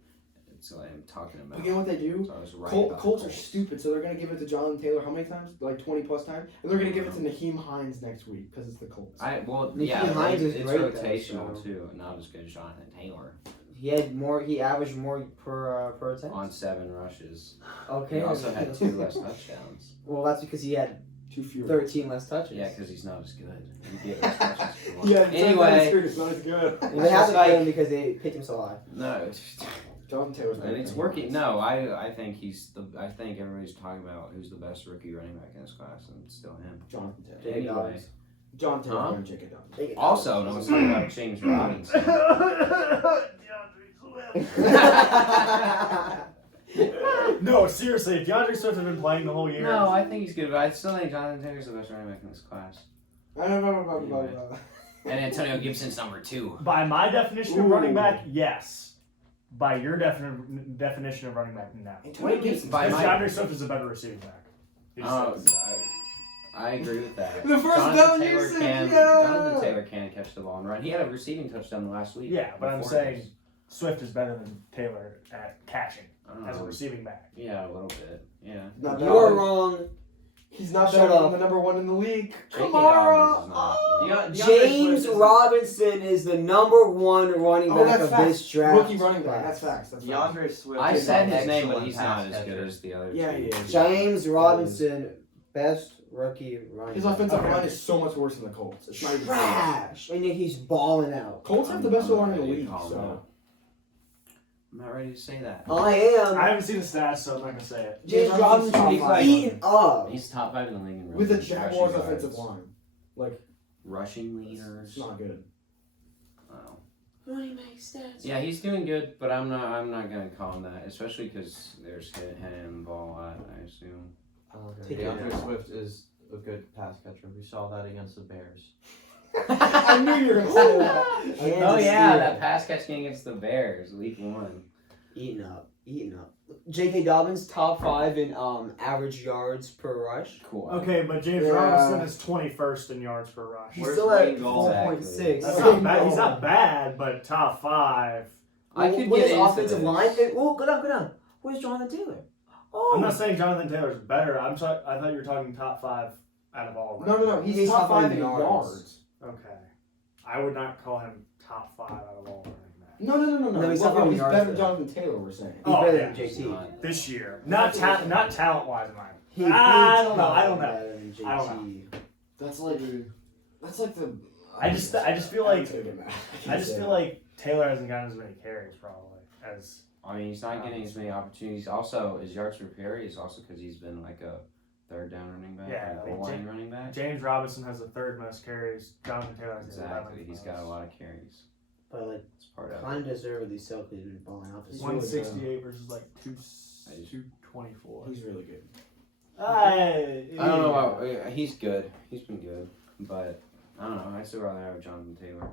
That's what I'm talking about. Again, what they do? So I was right Colts about are Colts. stupid, so they're gonna give it to Jonathan Taylor how many times? Like 20 plus times, and they're gonna give it to Naheem Hines next week because it's the Colts. Nicky Yeah, Hines is it's great, though, rotational so. too. Not as good as Jonathan Taylor He had more. He averaged more per attempt. on 7 rushes. Okay. He also had 2 less touchdowns. Well, that's because he had Too few. 13 less touches. Yeah, because he's not as good. He gave us touches for one. Yeah. Anyway, it's not as good. And they have to Like- play him because they picked him so high. no, Jonathan Taylor's and it's working. No, I think he's the. I think everybody's talking about who's the best rookie running back in this class, and it's still him. Jonathan Taylor. J.K. Anyway. Dobbins. Jonathan Taylor Huh? and J.K. Dobbins. J.K. Also, no Dobbins. one's talking about James Robinson. No, seriously, if DeAndre Swift had been playing the whole year. No, I think he's good, but I still think Jonathan Taylor's the best running back in this class. And Antonio Gibson's number 2. By my definition of Ooh. running back, yes. By your definition of running back, no. Antonio Gibson. By Because my- DeAndre Swift is a better receiving back. He's- Oh, I agree with that. The first Jonathan down Taylor usage, can. yeah. Jonathan Taylor can catch the ball and run. He had a receiving touchdown last week. Yeah, but I'm before saying this. Swift is better than Taylor at catching as a Um, receiving back. yeah, a little bit. Yeah. Not You are bad. wrong. He's not Shut better up. than the number 1 in the league. J.K. Dobbins is not. James Robinson is the number 1 running Oh, back that's of this facts. draft. Rookie running back. That's class. facts. That's facts. DeAndre Swift. I is said an his name, but excellent he's pass not as catcher. good as the other Yeah, two. he is. James Robinson, best rookie running. His back. offensive Okay. line is so much worse than the Colts. It's not even close. Trash. And yet he's balling out. Colts have the best I'm line in the ready to league. call So that. I'm not ready to say that. I am. I haven't seen the stats, so I'm not gonna say it. James James Robinson's Robinson's top five. eating up. He's top 5 in the league in with the rushing Jaguars' yards. offensive line, Rushing it's leaders. not good. Wow. Running back stats. Yeah, he's doing good, but I'm not gonna call him that, especially because there's him ball a lot, I assume. Take it DeAndre out. Swift is a good pass catcher. We saw that against the Bears. I knew you were gonna say that. Kansas Oh yeah, City. that pass catch game against the Bears, week 1. Eating up. J.K. Dobbins top 5 in average yards per rush. Cool. Okay, but James Yeah. Robinson is 21st in yards per rush. He's Where's still at Wayne Gall? 4.6. That's Okay, not bad. He's no. not bad, but top 5. I could With get his into offensive this. line. Oh, go down. Where's Jonathan Taylor? Oh, I'm not saying Jonathan Taylor's better. I thought you were talking top 5 out of all. No. He's top 5 in yards. Okay, I would not call him top 5 out of all running backs No. No, he's Well, top 5 in he's yards, better though. than Jonathan Taylor. We're saying. He's Oh, better yeah. than JT. this year. Not talent wise, man. He- I he's don't know. I don't know. better than JT. I don't That's like the. I just feel I'm like taking that. I just feel like Taylor hasn't gotten as many carries probably as. I mean, he's not getting as many opportunities. Also, his yards per carry is also because he's been like a third down running back, Yeah, like goal like line running back. James Robinson has the 3rd most carries. Jonathan Taylor has the 11th Exactly, he's got a most. lot of carries. But like, It's part of it. kind of deservedly so because he's been balling out this He's year. 168 versus like 224. He's really good. I don't know. He's good. He's been good, but I don't know. I'd still rather have Jonathan Taylor.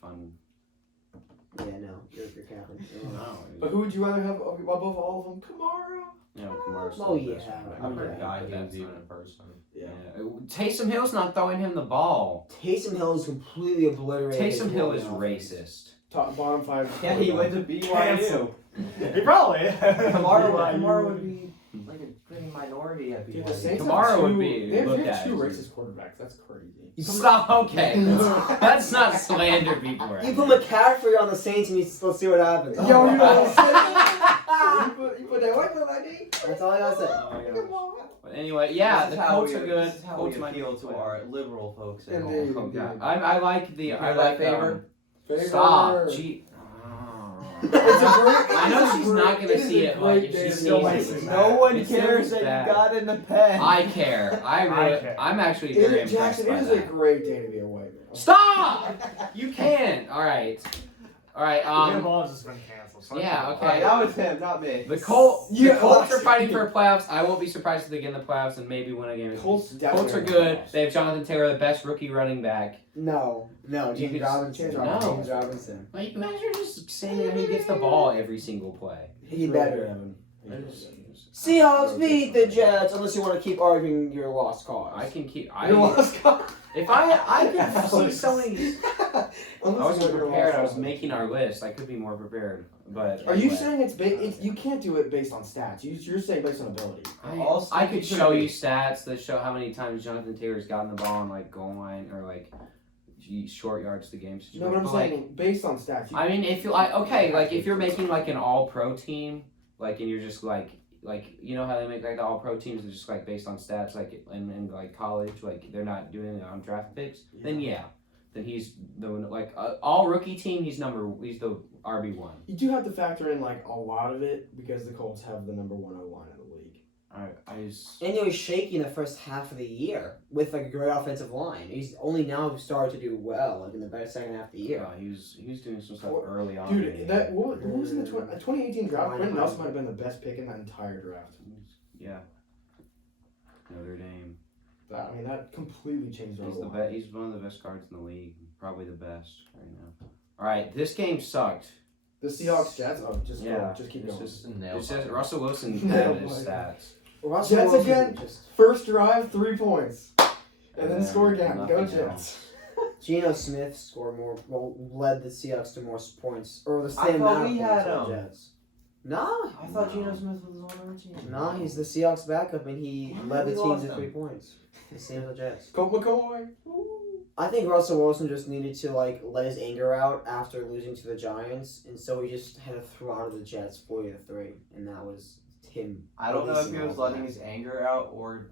Fun. Yeah, no, you're capping. No, But who would you rather have above all of them? Kamara. Kamara's still Oh, the best yeah. running back. I've heard Okay. guy But games that's even not- in person. Yeah. Taysom Hill's not throwing him the ball. Taysom Hill is completely obliterated. Taysom Hill his is offense. racist. Top bottom 5. Yeah, he went to BYU. Cancel. He probably. Kamara would be like a pretty minority at Dude, the BYU. Saints Kamara have would two, be They have looked at 2 as- racist quarterbacks. That's crazy. Stop. Okay, that's not slander people. Right You put there. McCaffrey on the Saints and let's see what happens. Yo, you know what I'm saying? you put that white man like me? That's all I gotta say. Oh my gosh. But anyway, yeah, This the is how Colts we- are good. This is how Colts we might appeal be to good. our liberal folks at And home. they- Oh, God. I like the. You I hear that, like Faber? Stop. Gee. It's a great. I know it is a she's great- not gonna it is see a it, like, great if day she to still be likes alive. it. No one It cares feels that bad. you got in the pen. I care. I really. care. I'm actually It very is, impressed Jackson, by it is a that. great day to be a white man. Stop. You can't. All right. All right. The ball has just been canceled. So Yeah, it's- okay. Alright, that was him, not me. The Colts. Yeah, The Colts are last- fighting for playoffs. I won't be surprised if they get in the playoffs and maybe win a game. Colts Colts definitely are are good. playoffs. They have Jonathan Taylor, the best rookie running back. No, You James could- Robinson. No. James Robinson. Like, you guys are just saying who gets the ball every single play. He better. Evan. Seahawks beat the Jets unless you want to keep arguing your lost cause. I can keep. Your lost cause. If I can see so many. I Unless wasn't you want your prepared. lost I was cause. making our list. I could be more prepared. But Are you anyway. saying it's you can't do it based on stats? You're saying based on ability. I could show you stats that show how many times Jonathan Taylor's gotten the ball on like goal line or like short yards to game. No, but I'm But, saying based on stats. I mean, if you like, okay, like if you're making like an all-pro team, like and you're just like you know how they make like the all-pro teams are just like based on stats, like in like college, like they're not doing it on draft picks. Then then he's the like all rookie team. He's the RB1. You do have to factor in like a lot of it because the Colts have the number 101 in the league. And he was shaky in the first half of the year with like a great offensive line. He's only now started to do well, like in the better second half of the year. He was doing some stuff early on. Dude, who was in the 2018 draft? Why Quentin not? Nelson might have been the best pick in that entire draft. Yeah. Notre Dame. That completely changed our He's the life. best. He's one of the best guards in the league. Probably the best right now. All right, this game sucked. The Seahawks Jets. Oh, just Yeah, go. Just keep it's going. just- Nailed It says it. Russell Wilson No, had his boy. stats. Russell Jets Wilson again? just- First drive, 3 points, and then then score again. Go nothing Jets. Geno Smith scored more, led the Seahawks to more points, or the I same thought amount we of points had, as the Jets. Nah, I thought Geno Smith was on our team. nah, he's the Seahawks backup, and he Why led we the team lost to him? 3 points. The same as the Jets. Colt McCoy. I think Russell Wilson just needed to like let his anger out after losing to the Giants, and so he just had to throttle the Jets 40-3, and that was him. I don't know if he releasing was all letting that. his anger out or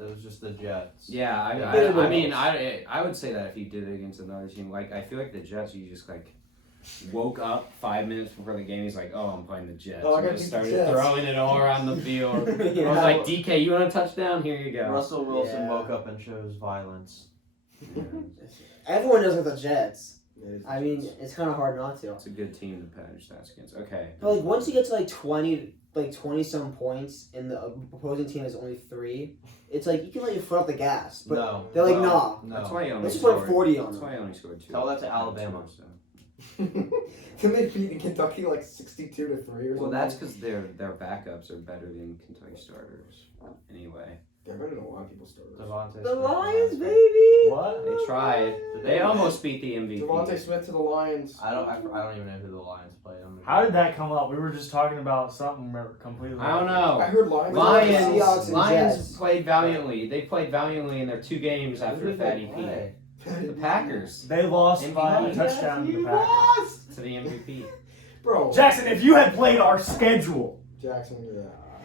That was just the Jets. Yeah, Yeah. I mean, I would say that if you did it against another team, like I feel like the Jets, you just like woke up 5 minutes before the game. He's like, "Oh, I'm playing the Jets." Oh, I and gotta just beat the started Jets. throwing it all around the field. I Yeah. was like, "DK, you want a touchdown? Here you go." Russell Wilson Yeah. woke up and chose violence. Everyone does with the Jets. It is. I mean, it's kind of hard not to. It's a good team to patch stats against. Okay. But like once you get to like 20 some points and the opposing team is only 3, it's like you can let your foot off the gas. But No. they're like, no, nah. That's No. why he only Let's just put scored. 40 on That's them. why he only scored 2. Tell that to Alabama. So. Can they beat Kentucky like 62-3 or something? Well, that's because their backups are better than Kentucky starters. Anyway, They're better than a lot of people's starters. Devontae The Smith. Lions, baby. What? they tried. They almost beat the Devontae MVP. Smith to the Lions. I don't even know who the Lions played. How did that come up? We were just talking about something completely. I don't I know. heard Lions. Seahawks and Lions Jets. played valiantly. They played valiantly in their 2 games Who after did they Fatty play? P. The Packers They lost MVP. by a Yes, touchdown to the you Packers. lost! to the MVP. Bro. Jackson, if you had played our schedule, Jackson, yeah.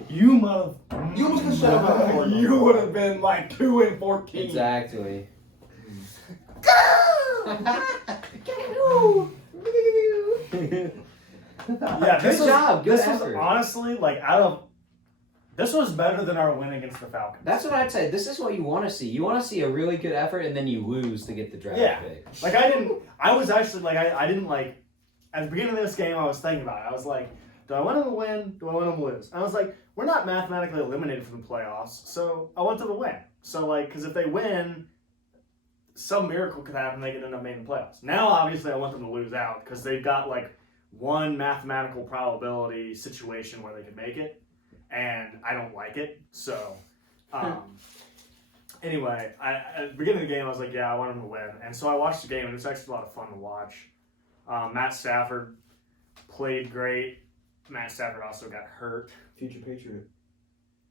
you might have. You almost could've shut up about that. You would have been like 2-14. Exactly. Yeah, Good job. Good this was effort. honestly like this was better than our win against the Falcons. That's what I'd say. This is what you want to see. You want to see a really good effort, and then you lose to get the draft Yeah. pick. Like I was actually like I didn't like at the beginning of this game I was thinking about it. I was like, do I want them to win? Do I want them to lose? And I was like, we're not mathematically eliminated from the playoffs, so I want them to win. So like, because if they win, some miracle could happen. They could end up making the playoffs. Now, obviously, I want them to lose out because they've got like one mathematical probability situation where they could make it, and I don't like it. So, anyway, at the beginning of the game, I was like, yeah, I want them to win, and so I watched the game, and it's actually a lot of fun to watch. Matt Stafford played great. Matt Stafford also got hurt. Future Patriot.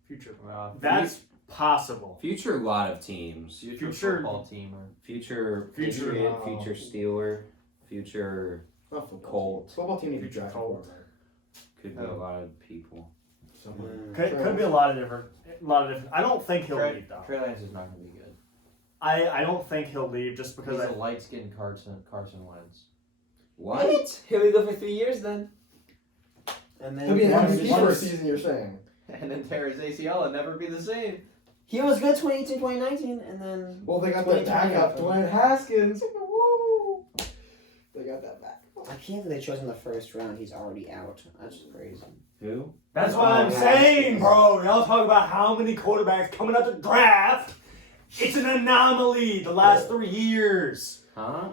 Future. Wow. That's possible. Future, a lot of teams. Future Future- football teamer. Future Future- Patriot, future Steeler, future Not football. Colt. Football team needs to Future draft a Colt. quarterback. Could be a lot of people. Someone. Could be a lot of different. I don't think he'll leave though. Trey Lance is not going to be good. I don't think he'll leave just because He's a light-skinned Carson Wentz. What? Here we go for 3 years then. And then He'll be an Once- MVP for a season, you're saying. And then tear his ACL and never be the same. He was good 2018, 2019, and then Well, they got that 2020 backup, happened. Dwayne Haskins. Woo! They got that back. I can't believe they chose him in the first round. He's already out. That's crazy. Who? That's what I'm Oh, saying, bro. Y'all talk about how many quarterbacks coming out the draft. It's an anomaly. The last 3 years. Huh?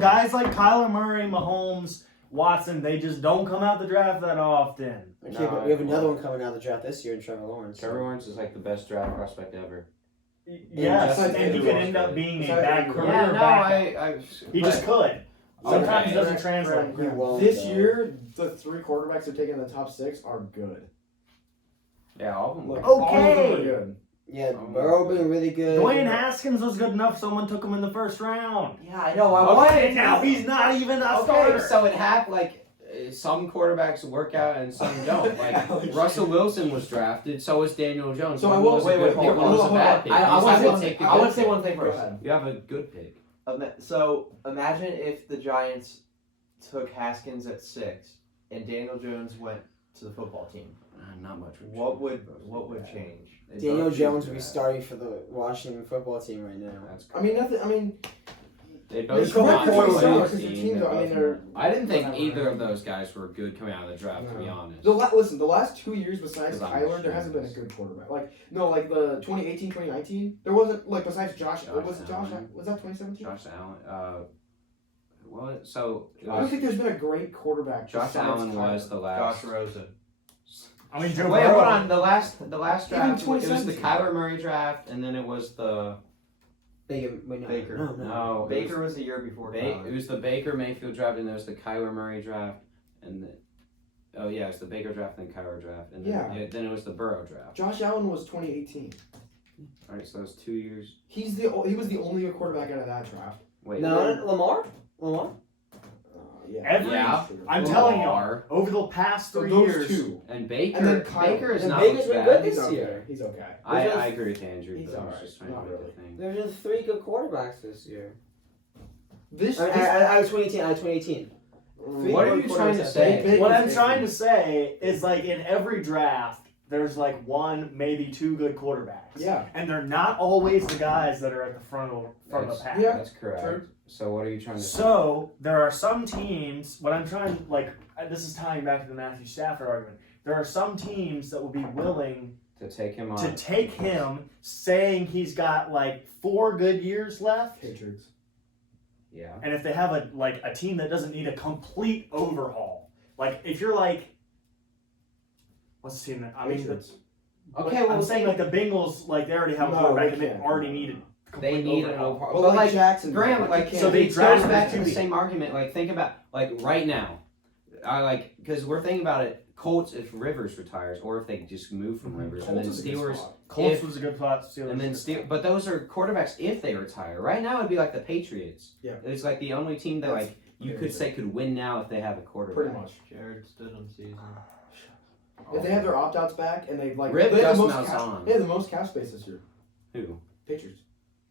Guys like Kyler Murray, Mahomes, Watson, they just don't come out the draft that often. Okay, No, but we have another one coming out of the draft this year in Trevor Lawrence. Trevor Lawrence is like the best draft prospect ever. Yes, besides and he Andrew could Luck, end up right? being a Besides bad Andrew career Luck. Yeah, no, backup. He just could. Sometimes Okay. it doesn't translate. He won't, This though. year, the 3 quarterbacks they're taking in the top 6 are good. Yeah, all of them. Like, Look. all of them are Okay. good. Yeah, Oh, Burrow being really good. Dwayne Haskins was good enough. Someone took him in the first round. Yeah, I know. And now he's not even a Okay, starter. so it happened like some quarterbacks work out and some don't. Like Russell Wilson was drafted, so was Daniel Jones. So I One will- was a wait, good wait, pick, hold one on, was a hold bad on. pick. I You want just have to take the I want good to say pick. one thing Go first. ahead. You have a good pick. So imagine if the Giants took Haskins at 6 and Daniel Jones went to the football team. Not much. would What would change. change? They Daniel both Jones choose would be that. starting for the Washington football team right now. That's I mean, nothing. I mean, they It's both correct come to out be of similar the because the team, teams they're are- I mean, both they're- not- I didn't think whatever. either of those guys were good coming out of the draft, to be No. honest. listen, the last 2 years besides 'Cause I'm Kyler, there hasn't been a serious. good quarterback. Like, no, like the 2018, 2019, there wasn't, like, besides Josh, Josh was it Josh? Allen. Was that 2017? Josh Allen. Well, so it I don't was, think there's been a great quarterback. Josh besides Allen Kyler. was the Josh last. Rosen. I mean, Joe Wait, Burrow. hold on. The last Even draft. It was the 2017. Kyler Murray draft, and then it was the Baker, wait, no, Baker. no. no. Baker was the year before It Kyler. was the Baker Mayfield draft, and there was the Kyler Murray draft, and oh yeah, it's the Baker draft and Kyler draft, and then, Yeah. then it was the Burrow draft. Josh Allen was 2018. All right, so it was 2 years. He was the only good quarterback out of that draft. Wait, No, Lamar? Lamar? Yeah. Every Yeah. I'm Well, telling you, are. over the past So 3 those years, two. And Baker, And then Kyle. Baker is And not Baker's looked been bad. good He's this okay. year. He's okay. I agree with Andrew. He's But I was alright. just trying to Not make really. the thing. There's just 3 good quarterbacks this year. This. Out of 2018. Three What are good you trying to quarterbacks. say? Big what is I'm iffy. trying to say is like in every draft, there's like 1, maybe 2 good quarterbacks. Yeah. And they're not always the guys that are at the front of the pack. Yeah. That's correct. True. So what are you trying to say? So there are some teams. What I'm trying this is tying back to the Matthew Stafford argument. There are some teams that will be willing To take him on. to take him, saying he's got like 4 good years left, Patriots. Yeah. and if they have a team that doesn't need a complete overhaul, like if you're like, what's the team that Patriots. Okay, I'm well, saying like the Bengals, like they already have a No, quarterback they and they can't. already needed. they complete need an overhaul. overhaul. Well, But like like Jackson. Graham, like, like you can't- so they it goes drafted back to QB. the same argument. Like think about like right now, because we're thinking about it. Colts if Rivers retires, or if they just move from Rivers, and then Colts is a good Steelers. spot. Colts If- was a good spot. Steelers And then was a good Steel, but those are quarterbacks if they retire. Right now, it'd be like the Patriots. Yeah. It's like the only team that That's like you could amazing. say could win now if they have a quarterback. Pretty much. Jared Stidham season. If they have their opt outs back and they like Rip they have the Gus most cap, Malzahn. they have the most cap space this year. Who? Patriots.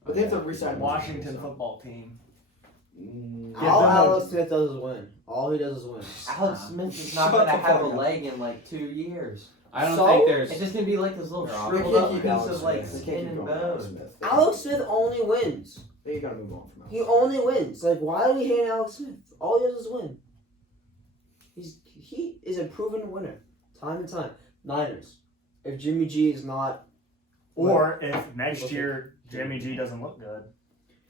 But they have to Okay. resign Washington football team. All Yeah, Alex Smith does is win. All he does is win. Alex Smith is not Shut gonna the have fuck a up. leg in like 2 years. I don't So? think there's. It's just gonna be like this little They're shriveled They up can't piece keep Alex of like Smith. They skin can't and keep going with Alex bone. Smith. Alex Smith only wins. They gotta move on from Alex. He only wins. Like, why do we hate Alex Smith? All he does is win. He is a proven winner, time and time. Niners. If Jimmy G is not, Or if next year Jimmy G doesn't look good.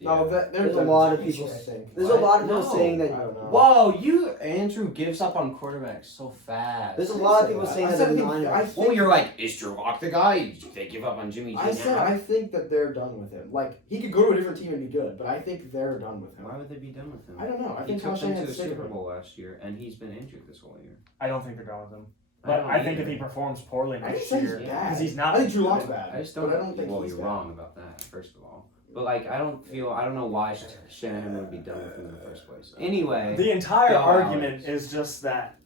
No, There's a lot of people- I think. there's a What? lot of people No. saying I that. don't know. Whoa, Andrew gives up on quarterbacks so fast. There's a lot of people saying I that said the I think- I Niners. think- Well, you're like, is Drew Lock the guy? They give up on Jimmy G I said now? I think that they're done with him. Like he could go to a different team and be good, but I think they're done with him. Why would they be done with him? I don't know. I He think took Kyle them to Shanahan the saved Super him. Bowl last year, and he's been injured this whole year. I don't think they're done with him. I But don't I think if either. he performs poorly I didn't next say he's year, bad. because he's not. I think Drew Lock's bad. I just but don't. I don't think well, he's you're bad. wrong about that. First of all, but like, I don't know why Shanahan would be done with him in the first place. Anyway, The entire Go argument Alex. is just that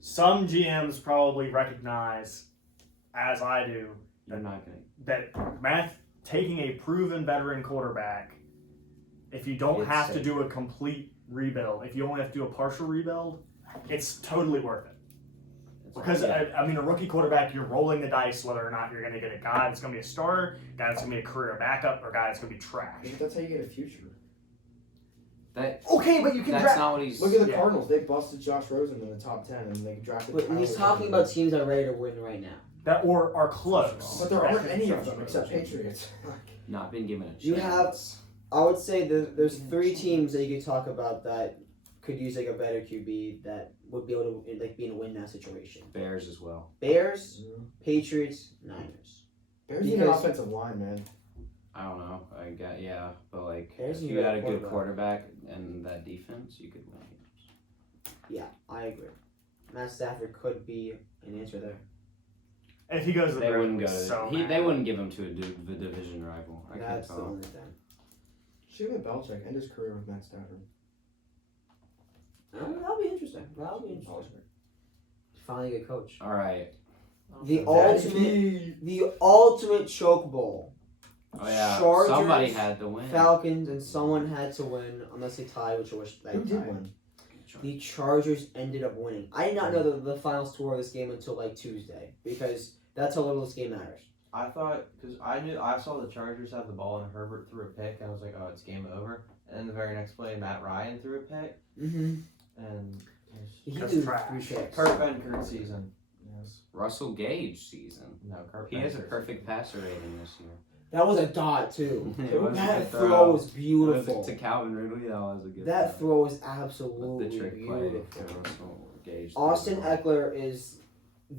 some GMs probably recognize, as I do, you're not gonna. that taking a proven veteran quarterback, if you don't It's have to safe. do a complete rebuild, if you only have to do a partial rebuild, it's totally worth it. Because yeah. I mean, a rookie quarterback, you're rolling the dice whether or not you're going to get a guy that's going to be a starter, a guy that's going to be a career backup, or a guy that's going to be trash. But that's how you get a future. Okay, but you can That's draft. not what he's. Look at the Yeah. Cardinals. They busted Josh Rosen in the top 10, and they drafted. But he's Tyler talking Rosen. about teams that are ready to win right now. That or are close. But there aren't That- any of them except Patriots. not been given a chance. You have- I would say there's 3 teams that you could talk about that could use like a better QB that would be able to like be in a win now situation. Bears as well. Bears, Patriots, Niners. Bears need an Because- offensive line, man. I don't know. I got but like Bears if need you a had a better good quarterback and that defense, you could win games. Yeah, I agree. Matt Stafford could be an answer there. If he goes to the They Bears, wouldn't go. so They mad. wouldn't give him to a division rival. I can't That's the tell. only thing. Should have been Belichick end his career with Matt Stafford. That'll be interesting. That'll be interesting. Finally a good coach. All right. The ultimate choke bowl. Oh yeah. Chargers, Somebody had to win. Falcons and someone had to win unless they tied, which I wish they Who did tied. win? The Chargers ended up winning. I did not know the final score of this game until like Tuesday because that's how little this game matters. I thought, because I saw the Chargers have the ball and Herbert threw a pick. I was like, oh, it's game over. And then the very next play, Matt Ryan threw a pick. Mm-hmm. And He That's threw trash. 3 picks. Kurt Benkert season. Yes. Russell Gage season. No, Kurt He has a Benkert perfect season. passer rating this year. That was a dot too. It was a That good throw was beautiful. To Calvin Ridley, that was a good. That throw was But absolutely the trick play beautiful. to Russell Gage. Austin Eckler is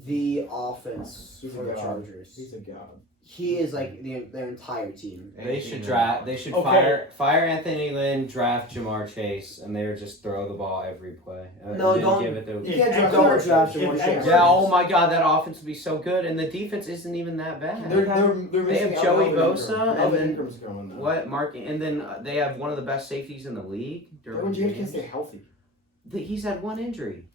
the offense He's for a the god. Chargers. He's a god. He is like their entire team. They should draft. They should Okay. fire Anthony Lynn, draft Jamar Chase, and they would just throw the ball every play. No, And then don't- give it to. You If can't draft Eckler- Jamar draft if Jamar Chase. Eckler- Yeah. Oh my God, that offense would be so good, and the defense isn't even that bad. They're They missing have Joey Melvin Bosa, Ingram. and Melvin then- Ingram's going though. What Mark? And then they have one of the best safeties in the league. Derwin James can't stay healthy. He's had one injury.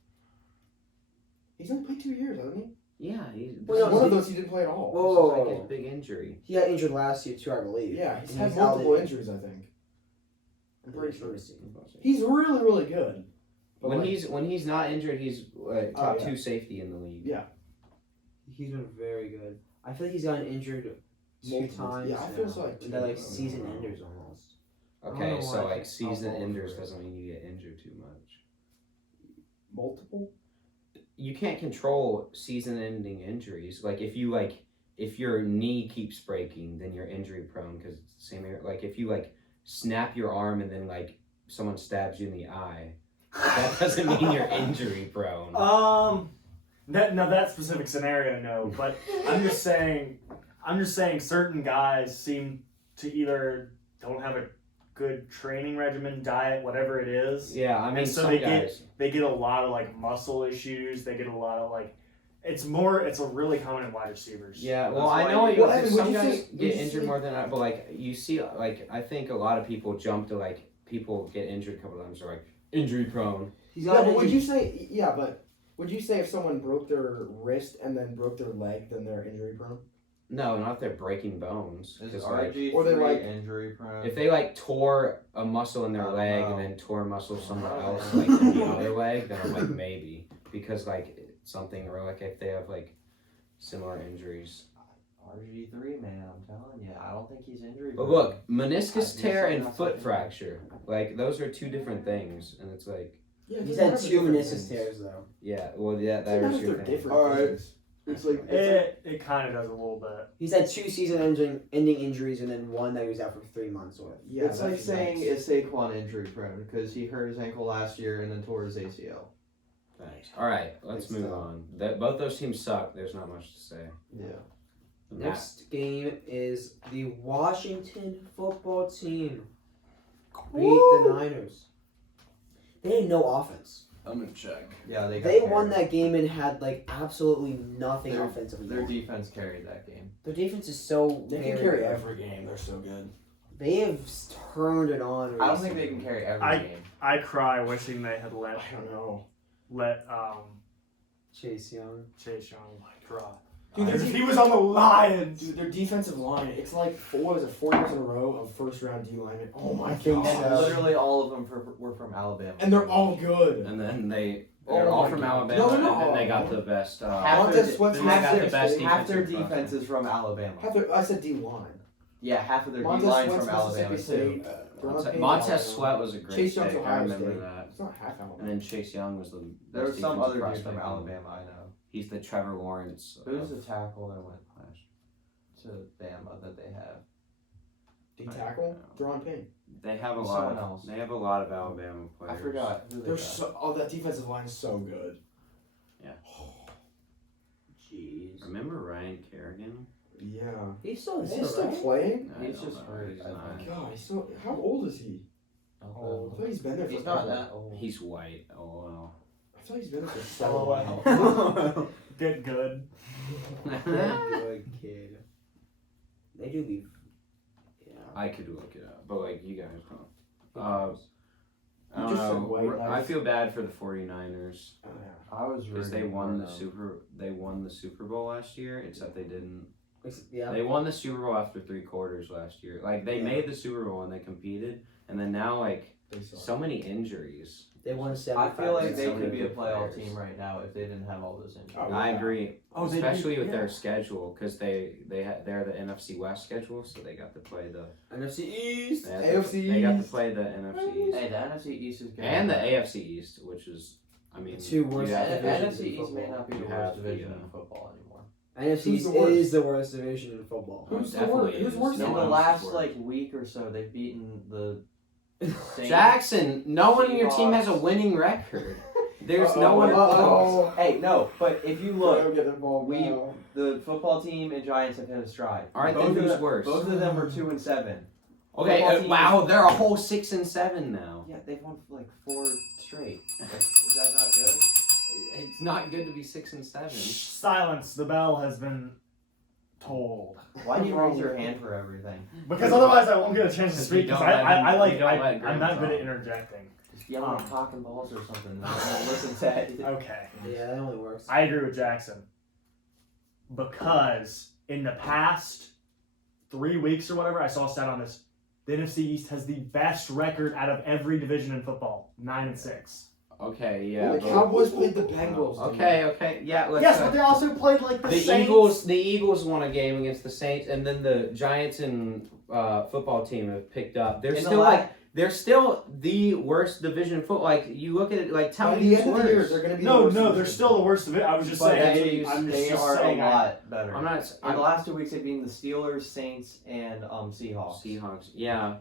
He's only played 2 years, hasn't he? Yeah, he's Well, no, One he- of those he didn't play at all. Whoa, this whoa, is like whoa. his big injury. He got injured last year too, I believe. Yeah, he's And had he's out multiple in- injuries, I think. I'm pretty sure. Let me see. He's really, really good. But When like, he's not injured, he's top yeah. 2 safety in the league. yeah, He's been very good. I feel like he's gotten injured 2 Multiple- times. yeah, I feel now. so like And they're like two. season enders almost. I don't Okay, know so why like I'll season fall enders for it. doesn't mean you get injured too much. multiple. You can't control season-ending injuries. Like if your knee keeps breaking, then you're injury prone because it's the same area. Like if you like snap your arm and then like someone stabs you in the eye, that doesn't mean you're injury prone. That specific scenario, no. But I'm just saying certain guys seem to either don't have a good training regimen, diet, whatever it is. Yeah, I mean And so some they guys. They get a lot of like muscle issues. They get a lot of like. It's a really common in wide receivers. Yeah, well, That's I why know you- you, Well, Evan, would some you guys say- would get you injured say- more than that, but like you see, like I think a lot of people jump to like people get injured a couple times. They're like injury prone. He's Yeah, got but would you injured. say but would you say if someone broke their wrist and then broke their leg, then they're injury prone? No, not if they're breaking bones. Is 'Cause, like, RG3 or they, like- injury prone? if they like tore a muscle in their I don't leg know. and then tore a muscle somewhere I don't else, know. like in the other leg, then I'm like maybe because like something or like if they have like similar injuries. RG3, man, I'm telling you, I don't think he's injury But prone. look, meniscus I tear guess and that's foot like- fracture, like those are 2 different things, and it's like Yeah, He's they're had not 2 different meniscus things. tears though. yeah, well yeah, It's that not was if your they're thing. different Alright. things. It's like it's like It kind of does a little bit. He's had 2 season-ending injuries and then 1 that he was out for 3 months with. yeah, It's like that's saying nice. is Saquon injury prone because he hurt his ankle last year and then tore his ACL. Thanks. All right, let's It's move tough. on. Both those teams suck. There's not much to say. Yeah. Next game is the Washington football team beat the Niners. They had no offense. I'm gonna check. Yeah, they They won that game and had like absolutely nothing Their- offensively. Their defense carried that game. Their defense is so They very can carry good. every game. They're so good. They have turned it on. I don't think they recently. can carry every I- game. I cry wishing they had I don't know. let Chase Young. Chase Young drop. Dude, If he was on the Lions. Dude, their defensive line, it's like 4 years in a row of first round D linemen. Oh my I think god. And so. literally all of them were from Alabama. And they're all good. And then they're Oh all my from God. Alabama, No, they're and not then they all. got the best. Half Montez their- Sweat's then they got the half best half their defensive defense front. is from Alabama. I said D line. Yeah, half of their D Montez line Sweat's from Alabama Mississippi too. State. Brown Payne, Montez Alabama. Sweat was a great Chase Young's pick. I Ohio remember State. that. It's not half Alabama. And then Chase Young was the There was best some defensive other dude prospect from in- Alabama I know. He's the Trevor Lawrence. Who's of the tackle that went Flash. to Bama that they have? D tackle, Deron Payne. They have a Someone lot. else. They have a lot of Alabama players. I forgot who they They're got. so that defensive line is so good. Jeez. Remember Ryan Kerrigan? Yeah. He's still Is there, he still right? playing? I He's don't just know. hurt, He's I not. think. God, he's so. How old is he? I thought he's been there for. He's not that old. He's white. Oh well. I thought he's been there for so LOL. long. Get good. Good kid. They do be. Yeah. I could look it up, but like you guys don't. I You don't just said know. white, I nice. feel bad for the 49ers Oh, yeah. I was because rooting they won for the them. They won the Super Bowl last year, except they didn't. Yeah. They won the Super Bowl after 3 quarters last year. Like they Yeah. made the Super Bowl and they competed, and then now like They suck. so many injuries. They won I 75. feel like they so many could be a good playoff players. team right now if they didn't have all those injuries. Oh, I yeah. agree, Oh, they especially do- with yeah. their schedule because they're the NFC West schedule, so they got to play the NFC East. they, had AFC they got to East. play the NFC East Hey, the NFC East is good. and the AFC East, which is I mean The 2 worst you have- divisions NFC in East may football. not be You the have worst the, division uh, in football anymore. NFC Who's East the worst? is the worst division in football. Who's the definitely worst? Who's is. worse No In than the one else last is worse. like week or so, they've beaten the Saints. Jackson, no one on your team has a Seahawks. winning record. There's no one. Uh-oh. Hey, no, but if you Look, look, get the ball we- now. the football team and Giants have hit a stride. All right, both then of who's them, worse? Both of them are 2-7. Okay, Football team wow, they're a whole 6-7 now. Yeah, they've won like 4 straight. Is that not good? It's not good to be 6-7. Silence. The bell has been tolled. Why do you raise your hand for everything? Because otherwise I won't get a chance to Because speak. you Because don't let him- you don't let I'm Graham not good talk. at interjecting. yelling cock and balls or something. I don't listen to it. Okay. Yeah, that only works. I agree with Jackson. Because in the past 3 weeks or whatever, I saw a stat on this. The NFC East has the best record out of every division in football, 9-6. Okay, yeah. the but- Cowboys played the Bengals. Okay, yeah. Let's, Yes, but they also played like the the Saints. Eagles won a game against the Saints, and then the Giants and football team have picked up. They're In the still la- they're still the worst division in football. Like you look at it, like tell By me the who's end of the year, worse. they're going to be. No, the worst no, they're division. still the worst of it. I was just But saying. they- I'm They just are saying. a lot better. I'm not. In the last 2 weeks, they've been the Steelers, Saints, and Seahawks. Seahawks, yeah.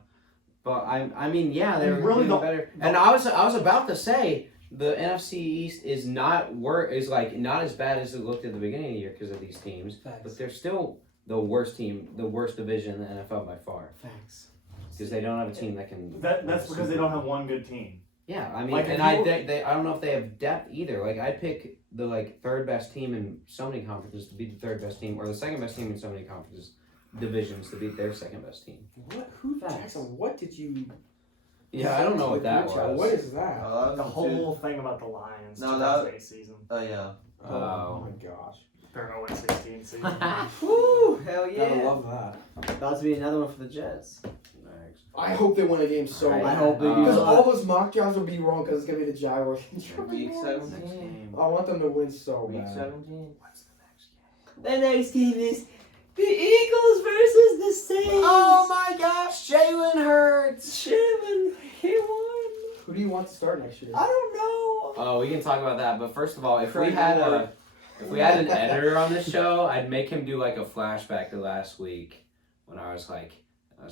But I mean, yeah, they're And really doing the- better. And I was about to say the NFC East is not not as bad as it looked at the beginning of the year because of these teams, but they're still the worst team, the worst division in the NFL by far Facts. because they don't have a team that can. That's because they don't have one good team. Yeah, I mean, Like, and if you- they I don't know if they have depth either. Like I'd pick the third best team in so many conferences to beat the third best team, or the second best team in so many conferences divisions to beat their second best team. What? Who? Jackson, what did you? Yeah, I don't know what that Group chat, was. What is that? that was The whole thing about the Lions. No, that- 2008 season. yeah. Oh. my gosh. Their 0-16 season. Woo! Hell Gotta yeah! love that. About to be another one for the Jets. Next. I hope they win a game so Alright. bad. I hope they do. Because all those mock drafts will be wrong because it's gonna be the Jaguars. Week Next 17. game. I want them to win so Week bad. 17. What's the next game? The next game is the Eagles versus the Saints. Oh my gosh, Jalen Hurts! Jalen, he won. Who do you want to start next year? I don't know. Oh, we can talk about that, but first of all, if we Craig had Ward. an editor on this show, I'd make him do like a flashback to last week when I was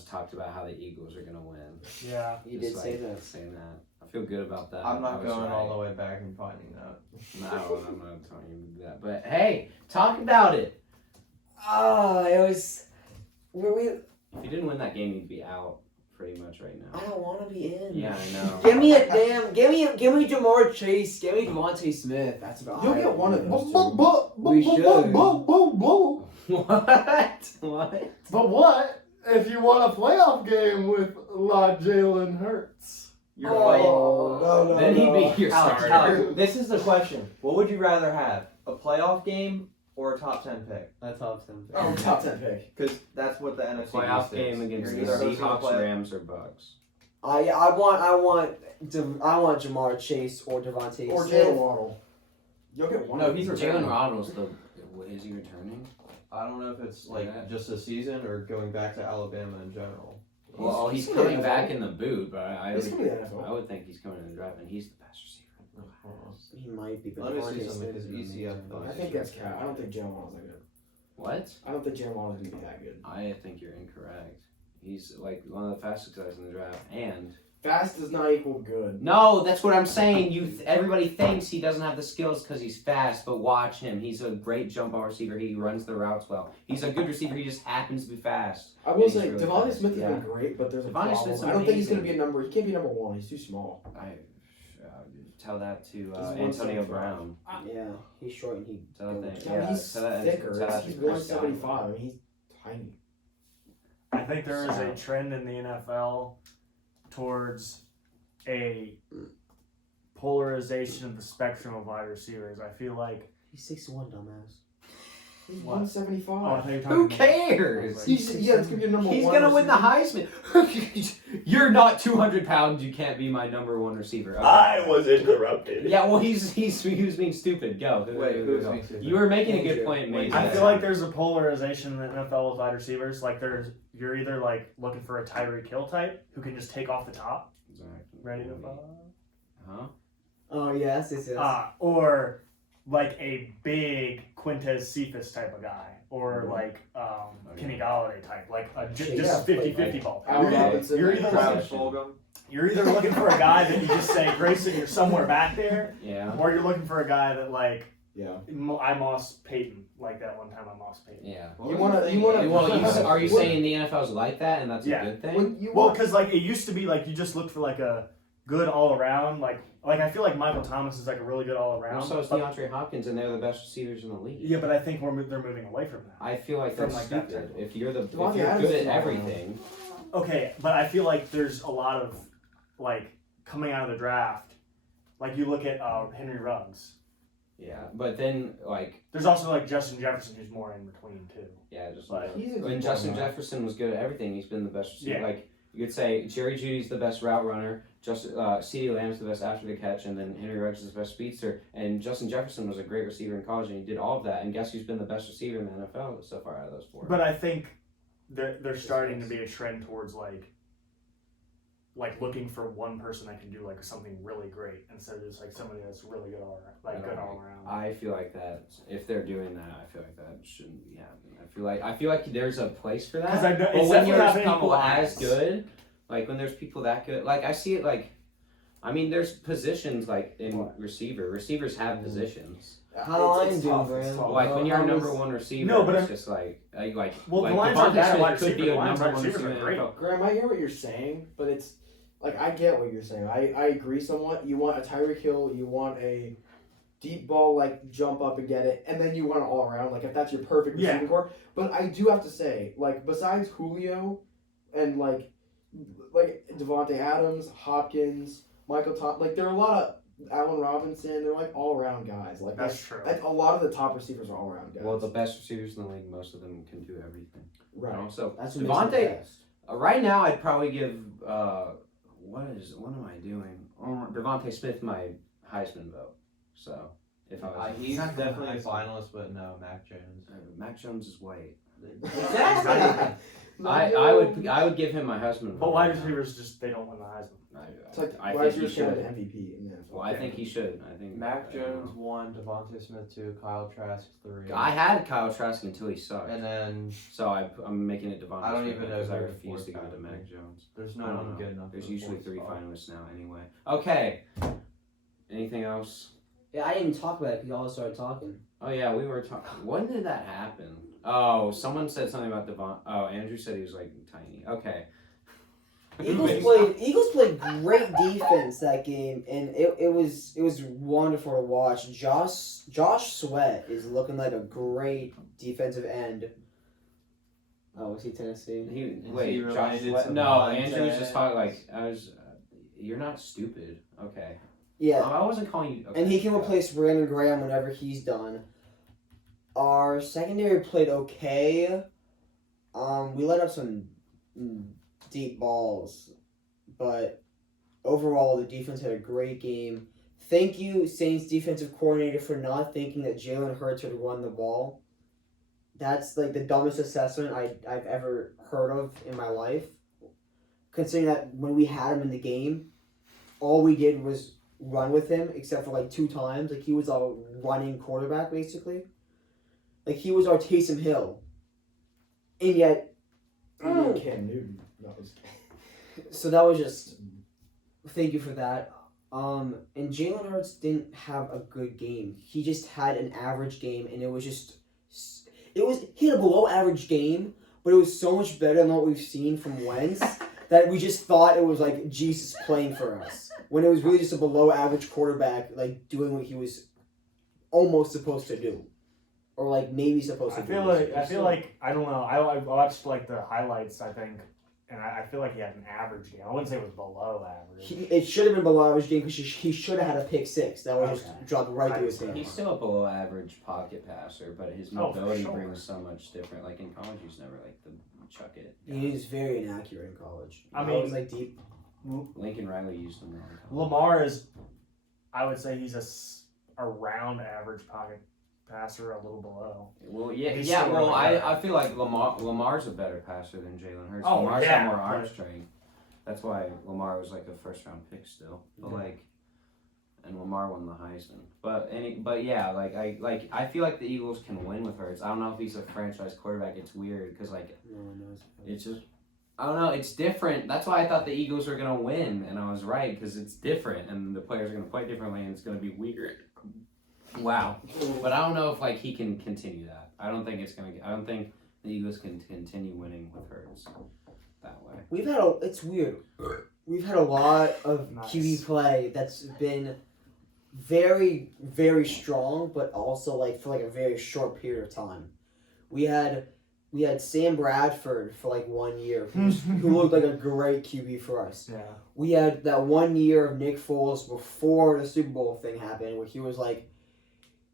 talked about how the Eagles are gonna win. Yeah. You Just did say like that. saying that. I feel good about that. I'm I not was going right. all the way back and finding that. No, I'm not telling you to do that. But hey, talk about it. It was. Were we? If you didn't win that game, you'd be out pretty much right I now. don't want to be in. Yeah, I know. Give me a damn. Give me Jamar Chase. Give me Devontae Smith. That's about. You'll I get one of don't those know. two. We should. What? What? But what if you won a playoff game with Jalen Hurts? You're Oh, no, no, Then he'd no. be your Alex, starter. Alex, this is the question. What would you rather have? A playoff game or a top 10 pick? That's top 10. Oh, top 10 pick. Because that's what the NFC Playoff East is. game against the You're either hosting a Seahawks, play- Rams, or Bucks. I want Jamar Chase or Devontae Or Smith. Jalen Waddle. You'll get one. No, of he's them. returning. Jalen Waddle's the. Is he returning? I don't know if it's like Yeah. just a season or going back to Alabama in general. Well, he's he's gonna coming be back NFL. in the boot, but I He's would, gonna be the NFL. I would think he's coming in the draft, and he's the best receiver. He might be, but Let me Devontae see something because Smith is ECF. amazing. I think that's cat. I don't think Jalen Waddle's that good. What? I don't think Jalen Waddle's gonna be that good. I think you're incorrect. He's like one of the fastest guys in the draft, and Fast does not equal good. no, that's what I'm saying. Everybody thinks he doesn't have the skills because he's fast, but watch him. He's a great jump ball receiver. He runs the routes well. He's a good receiver. He just happens to be fast. I will He's say really Devontae fast. Smith has Yeah. been great, but there's a Devontae problem. Smith's I don't think he's gonna amazing. be a number. He can't be number one. He's too small. I tell that to He's Antonio 175. Brown. Yeah, he's short and he. Tell that. Yeah, Yeah, he's tell that, thicker. tell that He's to Chris Godwin. 175. I mean, he's tiny. I think there is a trend in the NFL towards a polarization of the spectrum of wide receivers. I feel like. He's 6'1", dumbass. He's What? 175. Oh, I thought you were talking Who about- cares? He's gonna be a number He's one. gonna win the receiver. Heisman. You're not 200 pounds. You can't be my number one receiver. Okay. was interrupted. Yeah, well, he was being stupid. Go. Wait, who's Go. being stupid? You were making a good Andrew. point, mate. I feel like there's a polarization in the NFL with wide receivers. Like you're either like looking for a Tyreek Hill type who can just take off the top, Exactly. ready to fire, Huh? Oh yes. or like a big Quintez Cephas type of guy, or like Kenny Galladay type, like a Yeah, just 50-50 like- ball. Allen You're either- Robinson. you're either Travis looking, Fulgham. you're either looking for a guy that you just say, Grayson, you're somewhere back there, Yeah. or you're looking for a guy that like Yeah. I Moss Payton, like that one time I Moss Payton. Yeah. You wanna- Are you What- saying the NFL's like that, and that's Yeah. a good thing? When you Well, want, because like it used to be like you just looked for like a good all around, like I feel like Michael Thomas is like a really good all around. Well, so is DeAndre Hopkins, and they're the best receivers in the league. Yeah, but I think they're moving away from that. I feel like From, that's like, that stupid. type. If you're Devontae good Adams at is not everything, Okay, but I feel like there's a lot of like coming out of the draft, like you look at Henry Ruggs. Yeah, but then like There's also like Justin Jefferson, who's more in between too. yeah, just Like, He's a when good Justin runner. Jefferson was good at everything, he's been the best receiver. Yeah. Like you could say Jerry Judy's the best route runner, CeeDee Lamb's the best after the catch, and then Henry Ruggs is the best speedster. And Justin Jefferson was a great receiver in college, and he did all of that. And guess who's been the best receiver in the NFL so far out of those four? But I think there's starting to be a trend towards like looking for one person that can do like something really great instead of just like somebody that's really good all around, good all around. I feel like that if they're doing that, I feel like that shouldn't be happening. I feel like there's a place for that. 'Cause I know- But it's when definitely there's happening people lines. as good, like when there's people that good, like I see it like, I mean, there's positions like in What? receiver. Receivers have positions. How It's I'm doing, tough, it's Graham. tough. Like when you're How a number was- one receiver, No, but it's I'm- just like Well, like the Lions aren't Devontae bad at Smith wide could be receiver. a The Lions number wide one receivers receiver are in the great. NFL. Graham, I hear what you're saying, but it's like I get what you're saying. I agree somewhat. You want a Tyreek Hill, you want a deep ball, like jump up and get it, and then you want it all around. Like if that's your perfect Yeah. receiving core. But I do have to say, like besides Julio and like Devontae Adams, Hopkins, Michael Thomas, like there are a lot of Allen Robinson. They're like all around guys. Like That's true. Like a lot of the top receivers are all around guys. Well, the best receivers in the league, most of them can do everything. right. You know? So That's what makes Devontae- it best. right now, I'd probably give what am I doing? Devontae Smith my Heisman vote. So if I was He's not definitely a Heisman. finalist, but no, Mac Jones. Mac Jones is white. Exactly. I would give him my Heisman vote. But wide right now. receivers just they don't win the Heisman. It's like I why think is he your should. MVP in the NFL? Well, I think he should. I think Mac Jones 1, Devontae Smith 2, Kyle Trask 3. I had Kyle Trask until he sucked. and then So I'm making it Devontae I don't Smith even know because who I the refuse fourth to give guy it to would Mac be. Jones. there's I no don't one know. good enough. There's for the usually fourth 3 spot. finalists now anyway. Okay. Anything else? Yeah, I didn't even talk about it because y'all started talking. Oh yeah, we were talking. When did that happen? Oh, someone said something about Devon. Oh, Andrew said he was like tiny. Okay. Eagles played great defense that game, and it was wonderful to watch. Josh Sweat is looking like a great defensive end. Oh, was he Tennessee? Wait, he Josh. related Sweat- to No, Montez? Andrew was just talking like I was. You're not stupid. Okay. Yeah, I wasn't calling you. Okay. and he can replace Brandon Graham whenever he's done. Our secondary played okay. We let up some deep balls, but overall the defense had a great game. Thank you, Saints defensive coordinator, for not thinking that Jalen Hurts would run the ball. That's like the dumbest assessment I've ever heard of in my life. Considering that when we had him in the game, all we did was run with him, except for like 2 times. Like he was a running quarterback basically. Like he was our Taysom Hill, and yet. Cam Newton. No, it's- So that was just. Thank you for that. And Jalen Hurts didn't have a good game. He just had an average game, and it was just. He had a below average game, but it was so much better than what we've seen from Wentz that we just thought it was like Jesus playing for us. When it was really just a below average quarterback, like doing what he was almost supposed to do. Or like maybe supposed to I do. feel like I don't know. I watched like the highlights, I think, and I feel like he had an average game. I wouldn't say it was below average. It should have been below average game because he should have had a pick 6. That was Okay. just dropped right through his hand. He's still a below average pocket passer, but his Oh, for mobility sure. brings so much different. Like in college, he's never like the chuck it. He is very inaccurate in college. I That mean- was like deep. Lincoln Riley used him. in college. Lamar is, I would say he's around average pocket passer, a little below. Well, yeah, He's yeah. still Well, really good. I feel like Lamar's a better passer than Jalen Hurts. Oh, Lamar's yeah, got more arm but- strength. That's why Lamar was like a first round pick still. But like, and Lamar won the Heisman. But I feel like the Eagles can win with Hurts. I don't know if he's a franchise quarterback. It's weird because like No one knows. it's just. I don't know. It's different. That's why I thought the Eagles were gonna win, and I was right because it's different, and the players are gonna play differently, and it's gonna be weird. Wow. But I don't know if like he can continue that. I don't think the Eagles can continue winning with Hurts that way. It's weird. We've had a lot of Nice. QB play that's been very, very strong, but also like for like a very short period of time. We had We had Sam Bradford for like 1 year, who looked like a great QB for us. Yeah. We had that 1 year of Nick Foles before the Super Bowl thing happened, where he was like,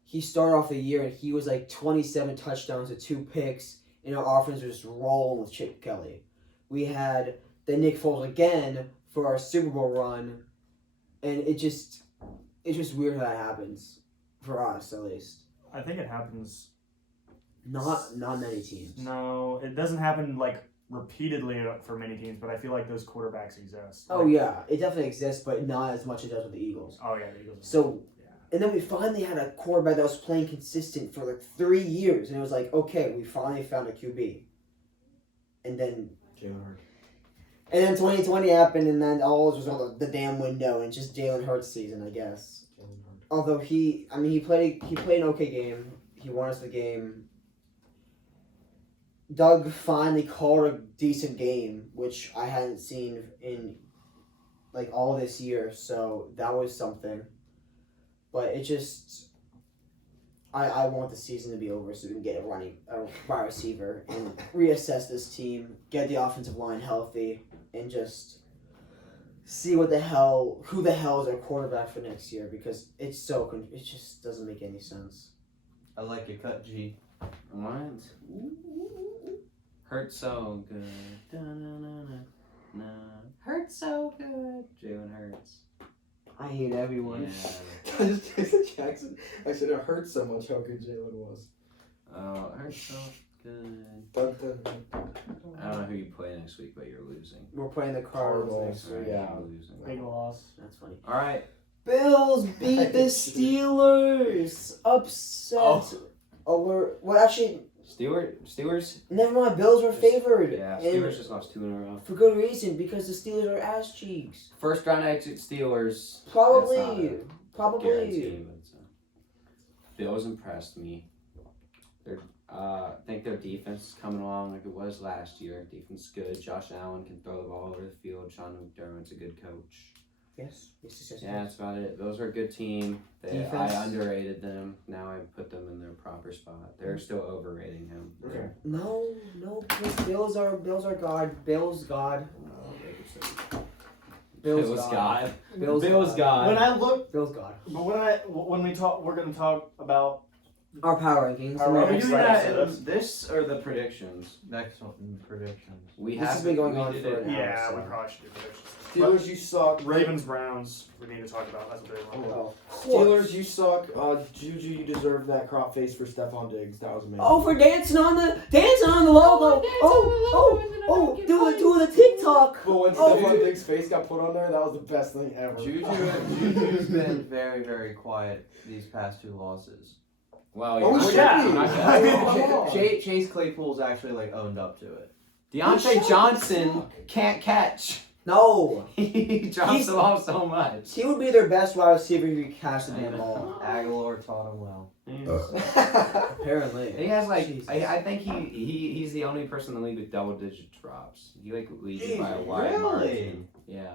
he started off the year and he was like 27 touchdowns with 2 picks, and our offense was just rolling with Chip Kelly. We had the Nick Foles again for our Super Bowl run, and it's just weird how that happens for us at least. I think it happens. Not many teams. No, it doesn't happen like repeatedly for many teams, but I feel like those quarterbacks exist. Oh yeah, it definitely exists, but not as much as it does with the Eagles. Oh yeah, the Eagles. So, Yeah. and then we finally had a quarterback that was playing consistent for like 3 years, and it was like, okay, we finally found a QB. And then Jalen Hurts. And then 2020 happened, and then all was on the damn window, and just Jalen Hurts season, I guess. Jalen Hurts. Although he played an okay game. He won us the game. Doug finally called a decent game, which I hadn't seen in like all this year, so that was something. But it just, I want the season to be over so we can get a wide receiver and reassess this team, get the offensive line healthy, and just see who the hell is our quarterback for next year, because it just doesn't make any sense. I like your cut, G. What? Hurts so good. Da-na-na-na-na. Hurts so good. Jalen Hurts. I hate everyone. Yeah. Jason Jackson. I said it hurt so much how good Jalen was. Oh, it hurts so good. Dun, dun, dun. I don't know who you play next week, but you're losing. We're playing the Cardinals Cardinals. next week. Yeah. You're losing. Big loss. That's funny. All right. Bills beat the Steelers. Upset. Alert. Well, actually, Steelers? never mind. Bills were favored. Yeah, And Steelers just lost 2 in a row. for good reason, because the Steelers are ass cheeks. First round exit Steelers. Probably. Guarantee, Probably. but Bills impressed me. I think their defense is coming along like it was last year. Defense is good. Josh Allen can throw the ball over the field. Sean McDermott's a good coach. Yes. Yes. Yeah, that's about it. Those are a good team. Defense. I underrated them. Now I put them in their proper spot. They're still overrating him. Okay. No. Bills are God. Bills God. Bills God. Bills Bills God. When I look, Bills God. but when we talk, we're gonna talk about. Our power rankings. Our Are we rankings. doing Right, that so in that's- this or the predictions? Next one, predictions. We This have has been going we on did for it. an hour. Yeah, so. we probably should do predictions. Steelers, you suck. Ravens, Browns. We need to talk about. That's what they want. Oh. Steelers, you suck. Juju, you deserve that crop face for Stephon Diggs. That was amazing. Oh, for dancing on the logo. Doing the TikTok. But when Oh. Stephon Diggs' face got put on there, that was the best thing ever. Juju's been very, very quiet these past 2 losses. Well, Oh, you're yeah. not I gonna- know. Chase Claypool's actually like owned up to it. Deontay Johnson can't catch. No. He drops He's- the ball so much. He would be their best wide receiver if he could catch the damn ball. Aguilar taught him well. Apparently. He has like Jesus. I think he's the only person in the league with double-digit drops. He like leads it by a Jeez, wide really? margin. Yeah.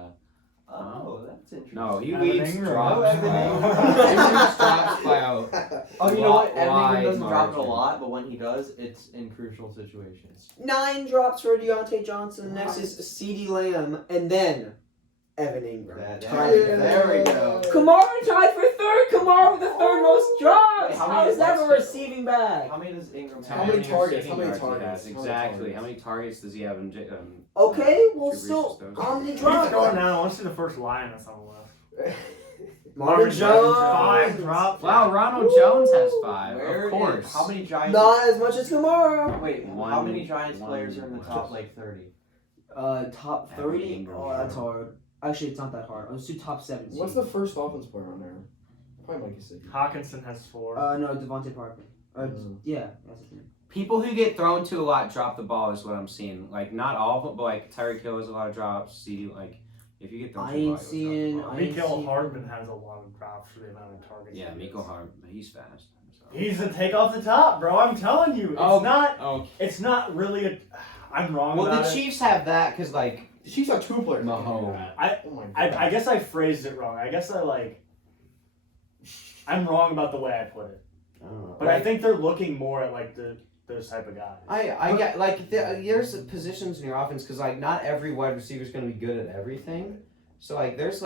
Oh, that's interesting. No, he Evan leads Ingram. drops. Oh, Evan by- Ingram. he leads drops by a Oh, you know what? Evan wide Ingram doesn't drop it a margin. lot, but when he does, it's in crucial situations. 9 drops for Deontay Johnson. Next is CeeDee Lamb, and then Evan Ingram. There we go. Kamara tied for 3rd. Kamara with the 3rd most drops. Wait, how How many- is that a receiving back? How many does Ingram How have? many targets? receiving How many yards he targets? has? How many Exactly. targets? How many targets does he have in Okay, well, Drew Brees still, is those. how many He's going drops? down. I want to see the first line that's on the left. Marvin Jones. 5 drops. Wow, Ronald Jones has 5. Where of course. is- how many Giants? Not as much as Kamara. Wait, how One- many Giants one- players are in the top just- like 30? Top Evan 30? Ingram. Oh, that's hard. Actually, it's not that hard. Let's do top 17. What's the first offense player on there? Probably Mike Gesicki. Hawkinson has 4. No, Devontae Parker. Yeah, that's his name. People who get thrown to a lot drop the ball is what I'm seeing. Like not all of them, but like Tyreek Hill has a lot of drops. CD like if you get thrown I to a lot, ain't you'll drop the seeing- ball. I ain't Mikael seen- Hardman has a lot of drops for the amount of targets. Yeah, he Miko gets. Hardman, he's fast. So. He's a take off the top, bro. I'm telling you, Oh. it's not really a. I'm wrong Well, about the it. Chiefs have that because like The Chiefs have 2 players. that can do Mahomes. that. Oh my god. I guess I phrased it wrong. I guess I'm wrong about the way I put it. I don't know. But I think they're looking more at like the those type of guys. I get like there's positions in your offense because like not every wide receiver is going to be good at everything. So like there's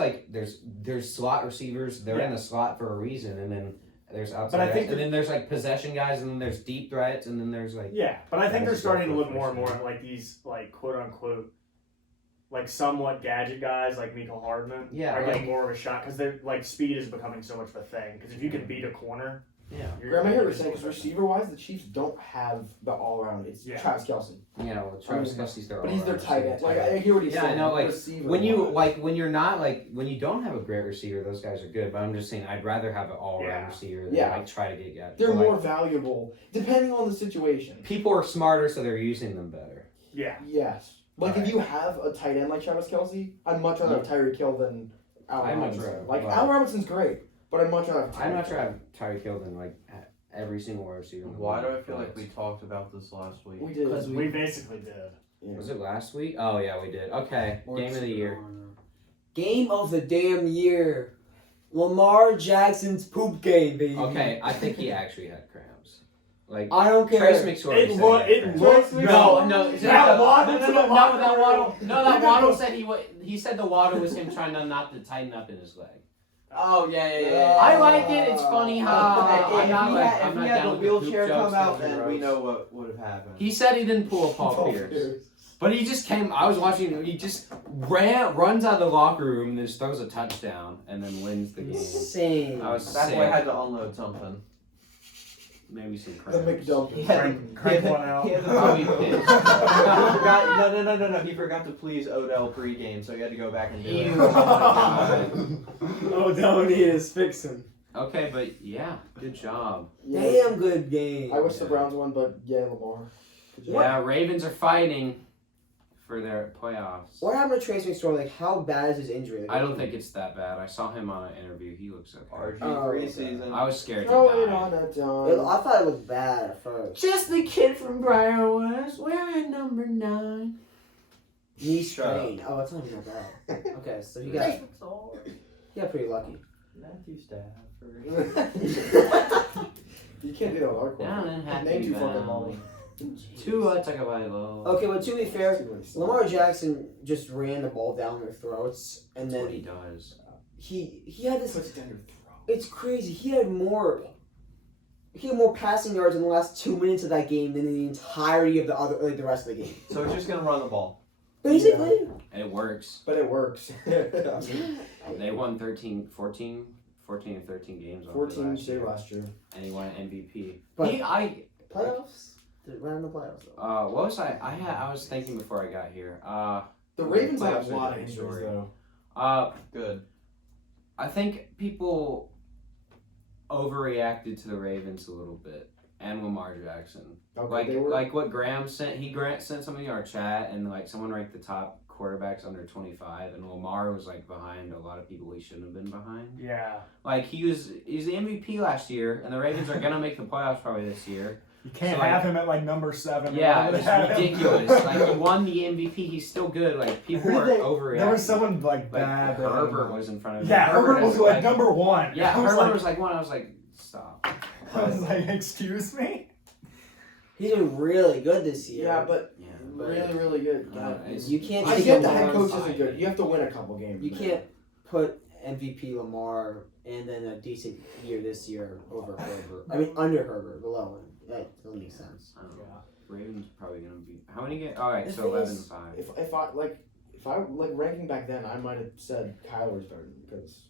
slot receivers. They're in the slot for a reason, and then there's outside But I think guys, and then there's like possession guys, and then there's deep threats, and then there's like Yeah, but I think they're Guys starting to go look for more and first more at like these like quote unquote like somewhat gadget guys like Mecole Hardman Yeah, are like- getting more of a shot because they're like speed is becoming so much of a thing. Because if you can beat a corner, yeah Graham, I hear what you're saying because receiver-wise, the Chiefs don't have the all-around. It's Yeah. Travis Kelce, well Travis Kelce's their but he's their all-around tight end. receiver, Like I hear what he's Yeah, I saying. know, like, receiver when you wise. when you're not like when you don't have a great receiver, those guys are good. But I'm just saying I'd rather have an all-around Yeah. receiver than Yeah. like try to get guys. they're But, like, more valuable depending on the situation. people are smarter, so they're using them better. yeah, Yes. Like if you have a tight end like Travis Kelce, I'd much rather have Tyreek Hill than Allen I'd much Robinson. rather- Like well- Allen Robinson's great, but I'd much rather have I'm Tyreek not sure I Hill. have Tyreek Hill than like every single wide receiver. in the Why do league, I feel like but- we talked about this last week? We did. Because we basically did. Yeah. Was it last week? Oh yeah, we did. Okay, game of the year. Game of the damn year. Lamar Jackson's poop game, baby. Okay, I think he actually had cramps. Like I don't care. Trace McSorley It said look- he had it cramps. looked- No. That Waddle to the locker that room. Waddle. No, that Waddle said he said the Waddle was him trying not to tighten up in his leg. Oh yeah. I like it. It's funny how If I'm not he like had, I'm if not he had down the with the wheelchair poop come jokes out, that he then we roast. know what would have happened. He said he didn't pull a Paul Pierce. But he just came. I was watching. He just runs out of the locker room, and just throws a touchdown, and then wins the game. Insane. I was That's sick. why I had to unload something. Maybe some The cramps. McDumpkin. Crank one out. He had to Probably he pissed. forgot, no. He forgot to please Odell pregame, so he had to go back and do it. Ew. Oh, don't need is fixing. Okay, but yeah, good job. Damn good game. I wish the Browns won, but yeah, Lamar. Good job. Yeah, Ravens are fighting for their playoffs. What happened to Trace McSorley? Like, how bad is his injury? Like, I don't think it's that bad. I saw him on an interview. He looks okay. RG Oh, okay. preseason. I was scared Throw to it die. on a It- dime. I thought it looked bad at first. Just the kid from Briarwoods wearing number 9. Knee Shut up. strain. Oh, it's not even that bad. Okay, so he got pretty lucky. Matthew Stafford. You can't do that with our Down quarterback. in Happy Name too fucking Valley. long. Tua Tagovailoa. Okay, but to be fair, Too many songs. Lamar Jackson just ran the ball down their throats, and That's what he then does. he had this. Puts it down your throat. It's crazy. He had more passing yards in the last 2 minutes of that game than in the entirety of the rest of the game. So he's just gonna run the ball. Basically, And it works. But it works. I mean, They won 14 or 13 games. 14 last year. And he won MVP. But- Playoffs? right in the playoffs. Though. What was I was thinking before I got here. The Ravens have playoffs a are lot a of different injuries, story. though. Good. I think people overreacted to the Ravens a little bit and Lamar Jackson. Okay, Like they were, like what Graham sent. Grant sent something in our chat, and like someone ranked the top quarterbacks under 25, and Lamar was like behind a lot of people he shouldn't have been behind. Yeah, Like he's the MVP last year, and the Ravens are gonna make the playoffs probably this year. you can't So, like- have him at like number 7. Yeah, Whatever it's they have him. ridiculous. Like he won the MVP, he's still good. Like people Who are did they- overreacting. There was someone like like bad. Herbert was in front of him. Yeah, Herbert was is, like number 1. Yeah, I was Herbert like, was like one. I was like, stop. I was like, excuse me. He's been really good this year. yeah, but Yeah, really, really good. it's- you can't. I take get the Lamar- head coach fine. isn't good. You have to win a couple games. You man. can't put MVP Lamar and then a decent year this year over Herbert. I mean, under Herbert, below him. That doesn't make sense. I don't know. Ravens probably gonna be how many games? All right, The so thing 11 is, 5. If I like ranking back then, I might have said Kyler's better because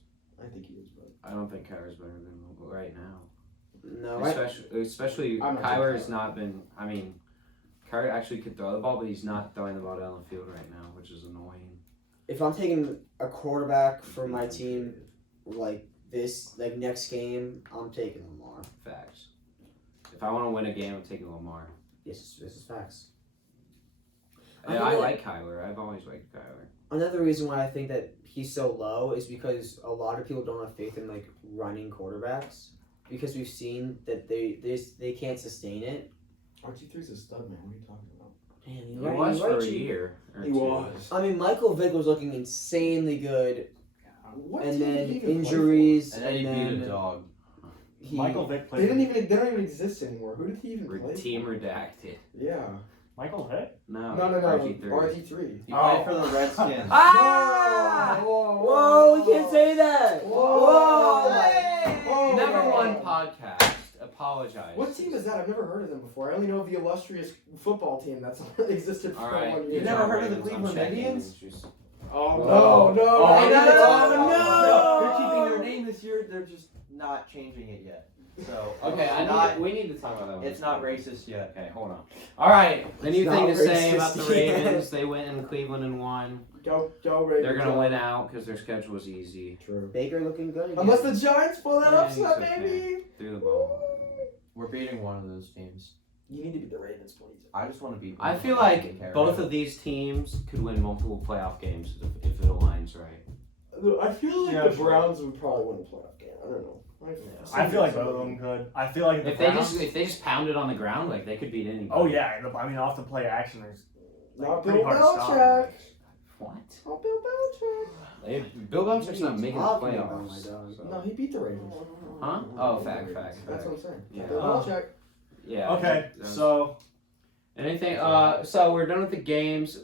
I think he is. But I don't think Kyler's better than right now. No, right? Especially I'm not Kyler taking has not been. I mean, Kyler actually could throw the ball, but he's not throwing the ball down the field right now, which is annoying. If I'm taking a quarterback for my team, like next game, I'm taking Lamar. Facts. If I want to win a game, I'm taking Lamar. This is facts. And I like Kyler. I've always liked Kyler. Another reason why I think that he's so low is because a lot of people don't have faith in like running quarterbacks because we've seen that they can't sustain it. RG3's a stud, man. What are you talking about? Man, He you're right, was you're for right, a Chief. year. Or He two. was. I mean, Michael Vick was looking insanely good, What and team then did he even play for? injuries, And then he beat a dog. Michael Vick They played. don't even exist anymore. Who did he even play? Team redacted. Yeah. Michael Vick? No. No. RG3. RG3. He Oh. played for the Redskins. Ah! Whoa, we can't say that. Whoa. Whoa. Number one podcast. Apologize. What team is that? I've never heard of them before. I only know of the illustrious football team that's existed for All right. 1 You year. never heard of the Ravens, I'm Cleveland checking. Indians? Just- Oh, Oh. no. Oh, no. They're keeping their name this year. They're just not changing it yet. So Okay, we need to talk about that one. It's not racist yet. Okay, hold on. All right, the new It's thing not to say racist about the yet. Ravens, they went in Cleveland and won. Go Ravens. They're going to win out because their schedule was easy. True. Baker looking good again. Unless the Giants pull that Yeah, upset, he's okay. baby. Through the ball. We're beating one of those teams. You need to beat the Ravens, please. I just want to beat. I feel like both of these teams could win multiple playoff games if it aligns right. I feel like Yeah, the sure. Browns would probably win a playoff game. I don't know. I feel like both of them could. I feel like the If they Browns. just pound it on the ground, like they could beat anybody. Oh yeah, I mean off the play action, there's Not pretty Bill hard to stop. Belichick. What? Not Bill Belichick. Bill Belichick's not making the Talking about, playoffs. my dog. so- No, he beat the Ravens. Huh? Oh, fact. That's what I'm saying. Yeah. Bill Belichick. Yeah. Okay, that was- so anything? So we're done with the games.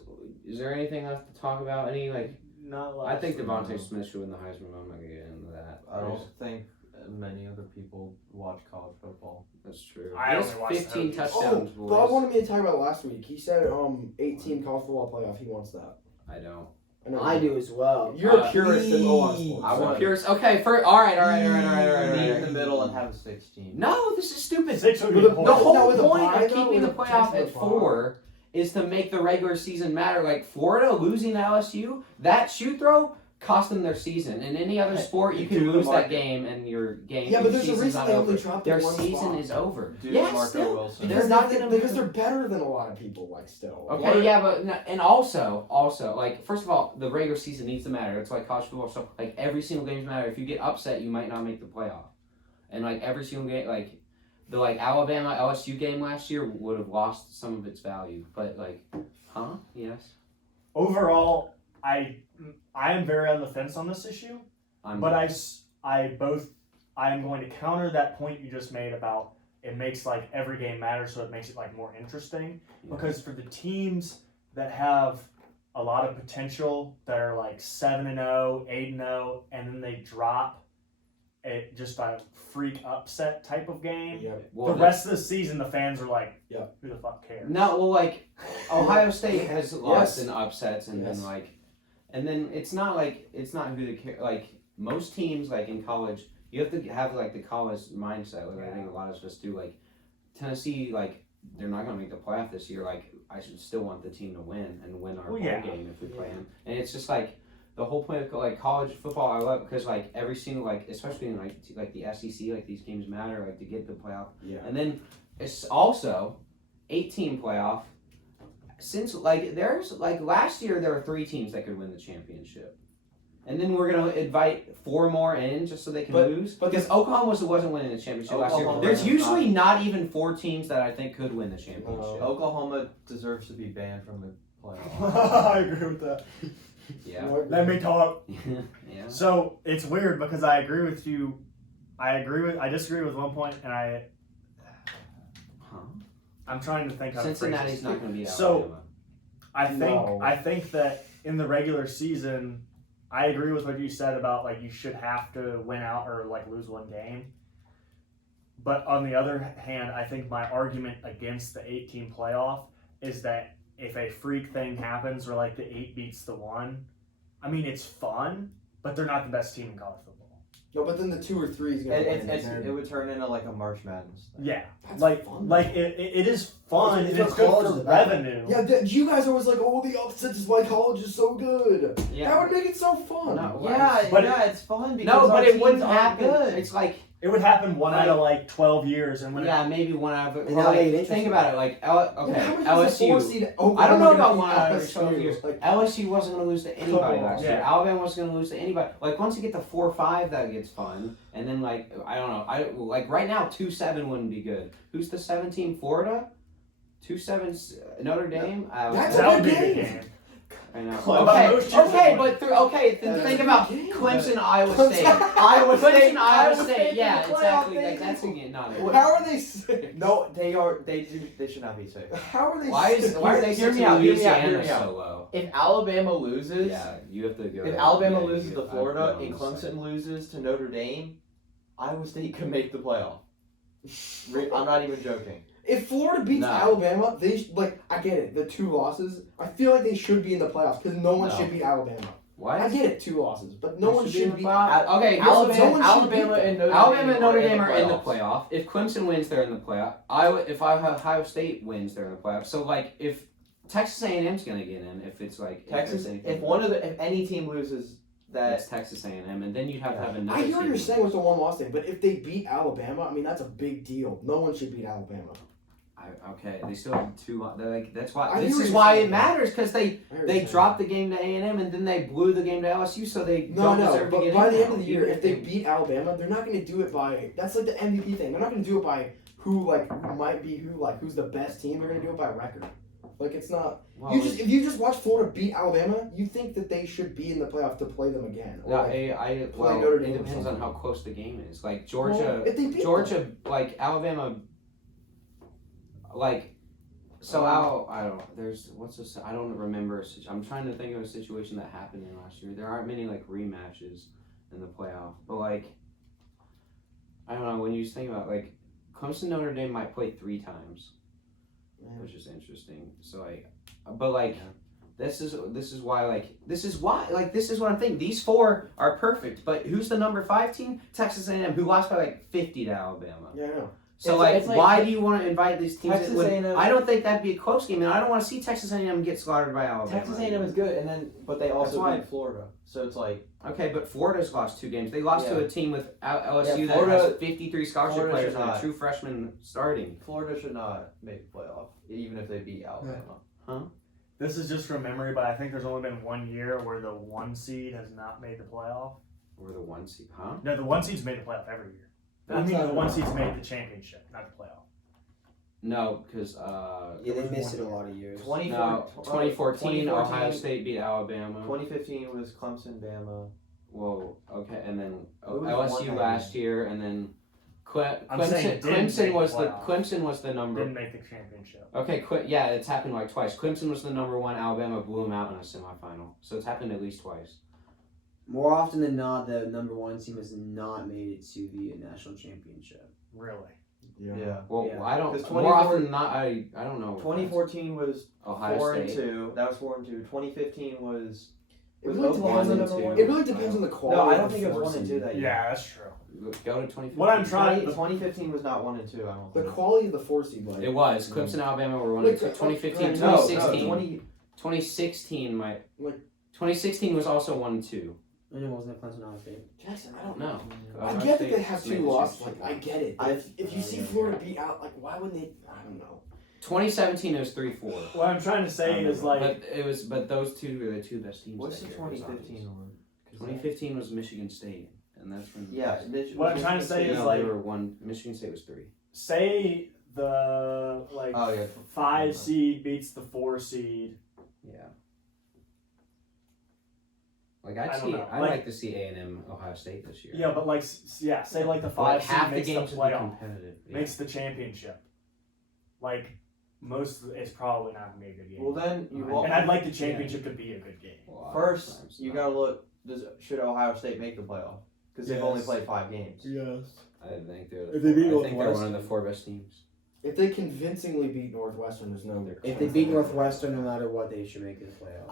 Is there anything left to talk about? Any like? not I think last- Devontae Smith should win the Heisman. I'm not gonna get into that. I don't think many other people watch college football. That's true. I He has only watched 15 the- touchdowns, Oh, Bob boys. wanted me to talk about it last week. He said 18 college football playoff. He wants that. I don't. know. I do as well. You're a purist in OR please. sports. I want so- purist. Okay, all right. Meet in the middle and have a 16. No, this is stupid. Six would be With a- The horrible. whole No, with a point bye, of though, keeping the with a playoff test at of the 4 is to make the regular season matter. Like Florida losing to LSU, that shoe throw cost them their season. In any other sport, you can Do the lose that market. game and your game. Yeah, but your there's a season's reason not they over. only dropped Their in one season spot. is over. Dude, Yeah, Marco still. Wilson. They're not because gonna. they're better than a lot of people. Like still. Okay, yeah, but and also, like first of all, the regular season needs to matter. It's like college football, so like every single game's matter. If you get upset, you might not make the playoff, and like every single game, like the Alabama LSU game last year would have lost some of its value. But like, yes, Overall, I am very on the fence on this issue, but I am going to counter that point you just made about it makes like every game matter, so it makes it like more interesting. Yeah. Because for the teams that have a lot of potential, that are like 7-0, 8-0, and then they drop it just a freak upset type of game. Yeah. well, The rest of the season, the fans are like, Yeah. who the fuck cares? no, well, like Ohio State has lost Yes. in upsets, and Yes. then it's not who they care. Like most teams, like in college, you have to have like the college mindset. Like I think a lot of us do. Like Tennessee, like they're not gonna make the playoff this year. Like I should still want the team to win and win our Well, bowl yeah. game if we play them. And it's just like the whole point of like college football. I love because like every single like especially in like the SEC, like these games matter like to get the playoff. Yeah. And then it's also 8-team playoff. Since like there's like last year there were 3 teams that could win the championship. And then we're gonna invite 4 more in just so they can lose. but Because Oklahoma wasn't winning the championship last year. Oklahoma There's is usually not even 4 teams that I think could win the championship. Oklahoma deserves to be banned from the playoffs. I agree with that. Yeah. Let me talk. Yeah. So it's weird because I agree with you. I disagree with one point, and Huh? I'm trying to think how to phrase Cincinnati's this. not gonna beat So- Alabama. I think that in the regular season, I agree with what you said about like you should have to win out or like lose one game. But on the other hand, I think my argument against the 8-team playoff is that if a freak thing happens where like the 8 beats the 1, I mean it's fun, but they're not the best team in college football. No, but then the 2 or 3 is gonna win. It would turn into like a March Madness thing. Yeah, That's like fun. it is fun It's and what it's good college for is about. revenue. Yeah, you guys always like, oh, the upsets is why college is so good. Yeah. That would make it so fun. No, Yeah, But it's fun because No, our but it teams wouldn't aren't happen. good. It's like It would happen one out of like 12 years, and when yeah, maybe one out of it. And Well, that'll make it like, interesting. think about it. Like Yeah, how many times is the 4 LSU. seed I Oklahoma don't know gonna about beat one out of LSU? 12 years. Like, LSU wasn't going to lose to anybody Come on. last year. Yeah. Alabama wasn't going to lose to anybody. Like once you get to 4-5, that gets fun. And then like I don't know. Like right now 2-7 wouldn't be good. Who's the 7 team? Florida. 2-7 Notre Dame. That's that a would good be a good game. game. I know. Clemson. Think about Clemson, Iowa State. Iowa Clemson, Iowa State State. in Yeah, the playoff, exactly. baby. Like, that's again not it. How are they sick? No, they are. They should not be safe. How are they Why sick? are they Hear me six out, and hear me out, hear Louisiana me out. so low? If Alabama loses, Yeah, you have to go. if Alabama yeah, loses you- to I'd Florida go on and the Clemson side. loses to Notre Dame, Iowa State could make the playoff. I'm not even joking. If Florida beats No. Alabama, I get it. The 2 losses, I feel like they should be in the playoffs because no one No. should beat Alabama. What? I get it, 2 losses, but no Who one should be in should the beat. playoff? Okay, Alabama- Alabama, someone should Alabama beat and them. Notre Alabama and Dame Notre are Dame are in the playoffs. playoff. If Clemson wins, they're in the playoff. If Ohio State wins, they're in the playoff. So like, if Texas A&M's gonna get in, if it's like Texas, if if any team loses that's that, Texas A&M, and then you'd have to have another. I hear what you're team. saying with the 1-loss thing, but if they beat Alabama, I mean that's a big deal. No one should beat Alabama. Okay, they still have 2. They're like that's why. I This hear what is you're why saying. it matters because they I hear what they you're dropped the game to A&M and then they blew the game to LSU, so they No, don't no, deserve to but get by in the end now. of the year, if they beat Alabama, they're not going to do it by. That's like the MVP thing. They're not going to do it by who might be who's the best team. They're going to do it by record. Like it's not. Well, If you just watch Florida beat Alabama, you think that they should be in the playoff to play them again. Or No, like, well, Notre it Dame or depends on something. how close the game is. Like well, Georgia, if they beat them. Georgia, like Alabama, like so. I don't. There's what's this? I don't remember. I'm trying to think of a situation that happened in last year. There aren't many like rematches in the playoff, but like I don't know. When you think about like Clemson, Notre Dame might play 3 times, which is interesting. So like, but like. This is why this is what I'm thinking. These 4 are perfect, but who's the number 5 team? Texas A&M, who lost by like 50 to Alabama. Yeah, I know. So It's like why do you want to invite these teams? Texas in? A&M I don't think that'd be a close game, and I don't want to see Texas A&M get slaughtered by Alabama. Texas A&M is good, but they also why- beat Florida, so it's like Okay, but Florida's lost 2 games. They lost to Yeah. a team with LSU Yeah, that Florida- has 53 scholarship Florida players should and a not. true freshman starting. Florida should not make the playoff, even if they beat Alabama. This is just from memory, but I think there's only been 1 year where the 1 seed has not made the playoff. Or the 1 seed, huh? No, the 1 seed's made the playoff every year. I mean, the 1 seed's made the championship, not the playoff. No, because Yeah, they missed it a lot of years. 2014 Ohio State beat Alabama. 2015 was Clemson, Bama. Whoa, okay, and then Who was LSU one last year, and then I'm saying it didn't make Clemson was the number. Didn't make the championship. Okay, yeah, it's happened like twice. Clemson was the number 1. Alabama blew them out in a semifinal, so it's happened at least twice. More often than not, the number 1 team has not made it to the national championship. Really? Yeah. Well, Yeah. I don't. 'Cause More often than not, I don't know. 2014 was Ohio 4-2. That was 4-2. 2015 was. It Was really Oklahoma depends the on number one? It really depends on the quality. No, I of don't the think it was 4 1 and 2 seed. that year. Yeah, that's true. Go to 2015. What I'm trying. 2015 was not 1 and 2. I don't The think. quality of the 4 seed, like It was Clemson, Alabama were 1 Like, and 2. 2015, like, No, 2016. 2016 might. Like- 2016 was also 1 and 2. And it wasn't a Clemson Ohio State. Jackson, I don't No. I Ohio get that State they have made 2 the losses. Like championship. I get it. But if you see Florida beat out, like why wouldn't they? I don't know. 2017 it was 3-4. What I'm trying to say is like. But those 2 were the 2 best teams. What's that the year, was 2015 one? 2015 was Michigan State, and that's when. Yeah. What I'm trying to say is No, like. they were 1. Michigan State was 3. Say the like Oh, yeah. 5 seed beats the 4 seed. Yeah. Like I don't know. I'd Like- like to see A&M Ohio State this year. Yeah, but like say like the 5 Like seed half the makes the games would be playoff, competitive. Yeah. makes the championship. Like most, it's probably not gonna be a good game. Well, then you And walk. and I'd like the championship to be a good game. A lot of First, times, you no. gotta look. Should Ohio State make the playoff? Because they've only Yes. played 5 games. Yes. I think they're. If they beat I think they're one Northwestern. of the 4 best teams. If they convincingly beat Northwestern, there's no. If they beat Northwestern, no matter what, they should make it the playoff.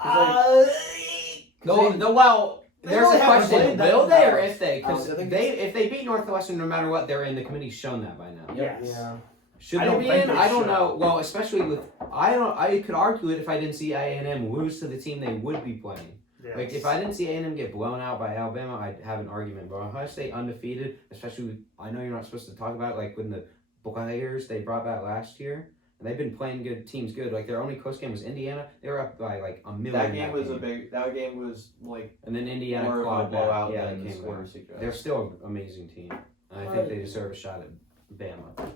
Well, They there's really a haven't question: played that will they or well. if they? Because I think if they beat Northwestern, no matter what, they're in. The committee's shown that by now. Yes. Yeah. Should I they don't be think in? they I don't should. know. Well, especially with I could argue it if I didn't see A&M lose to the team they would be playing. Yes. Like if I didn't see A&M get blown out by Alabama, I'd have an argument. But Ohio State undefeated, especially with, I know you're not supposed to talk about it, like when the players they brought back last year, and they've been playing good teams good. Like their only close game was Indiana. They were up by like a million. That game was That game was like And then Indiana more of a clawed back. blowout Yeah, than they the came score back. suggests. They're still an amazing team, and I think they deserve a shot at Bama,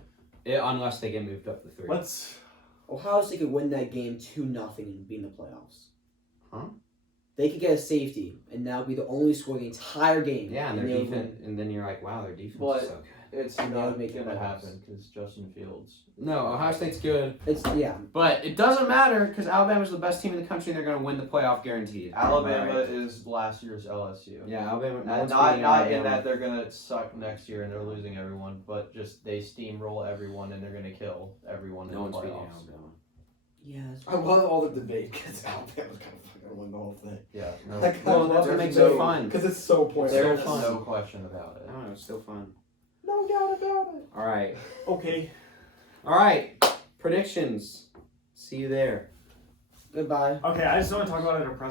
unless they get moved up to 3. Let's. Ohio State could win that game 2-0 and be in the playoffs. Huh? They could get a safety, and that would be the only score the entire game. Yeah, and their they would defense, and then you're like, wow, their defense But- is so good. It's And they not would make the gonna playoffs. happen because Justin Fields. No, Ohio State's good, It's yeah. but it doesn't matter because Alabama's the best team in the country. and They're going to win the playoff guaranteed. Alabama Right. is last year's LSU. Yeah, Alabama. No Not, one's not, beating not Alabama. in that they're gonna suck next year and they're losing everyone, but just they steamroll everyone and they're gonna kill everyone No in the one's beating playoffs. Alabama. Yes. I love all the debate because Alabama's kind of fucking win the whole thing. Yeah, no, Like, Well, that's what makes it fun. Because it's so pointless. there's so fun. no question about it. I don't know. It's still fun. No doubt about it. All right. Okay. All right. Predictions. See you there. Goodbye. Okay, I just want to talk about it at a press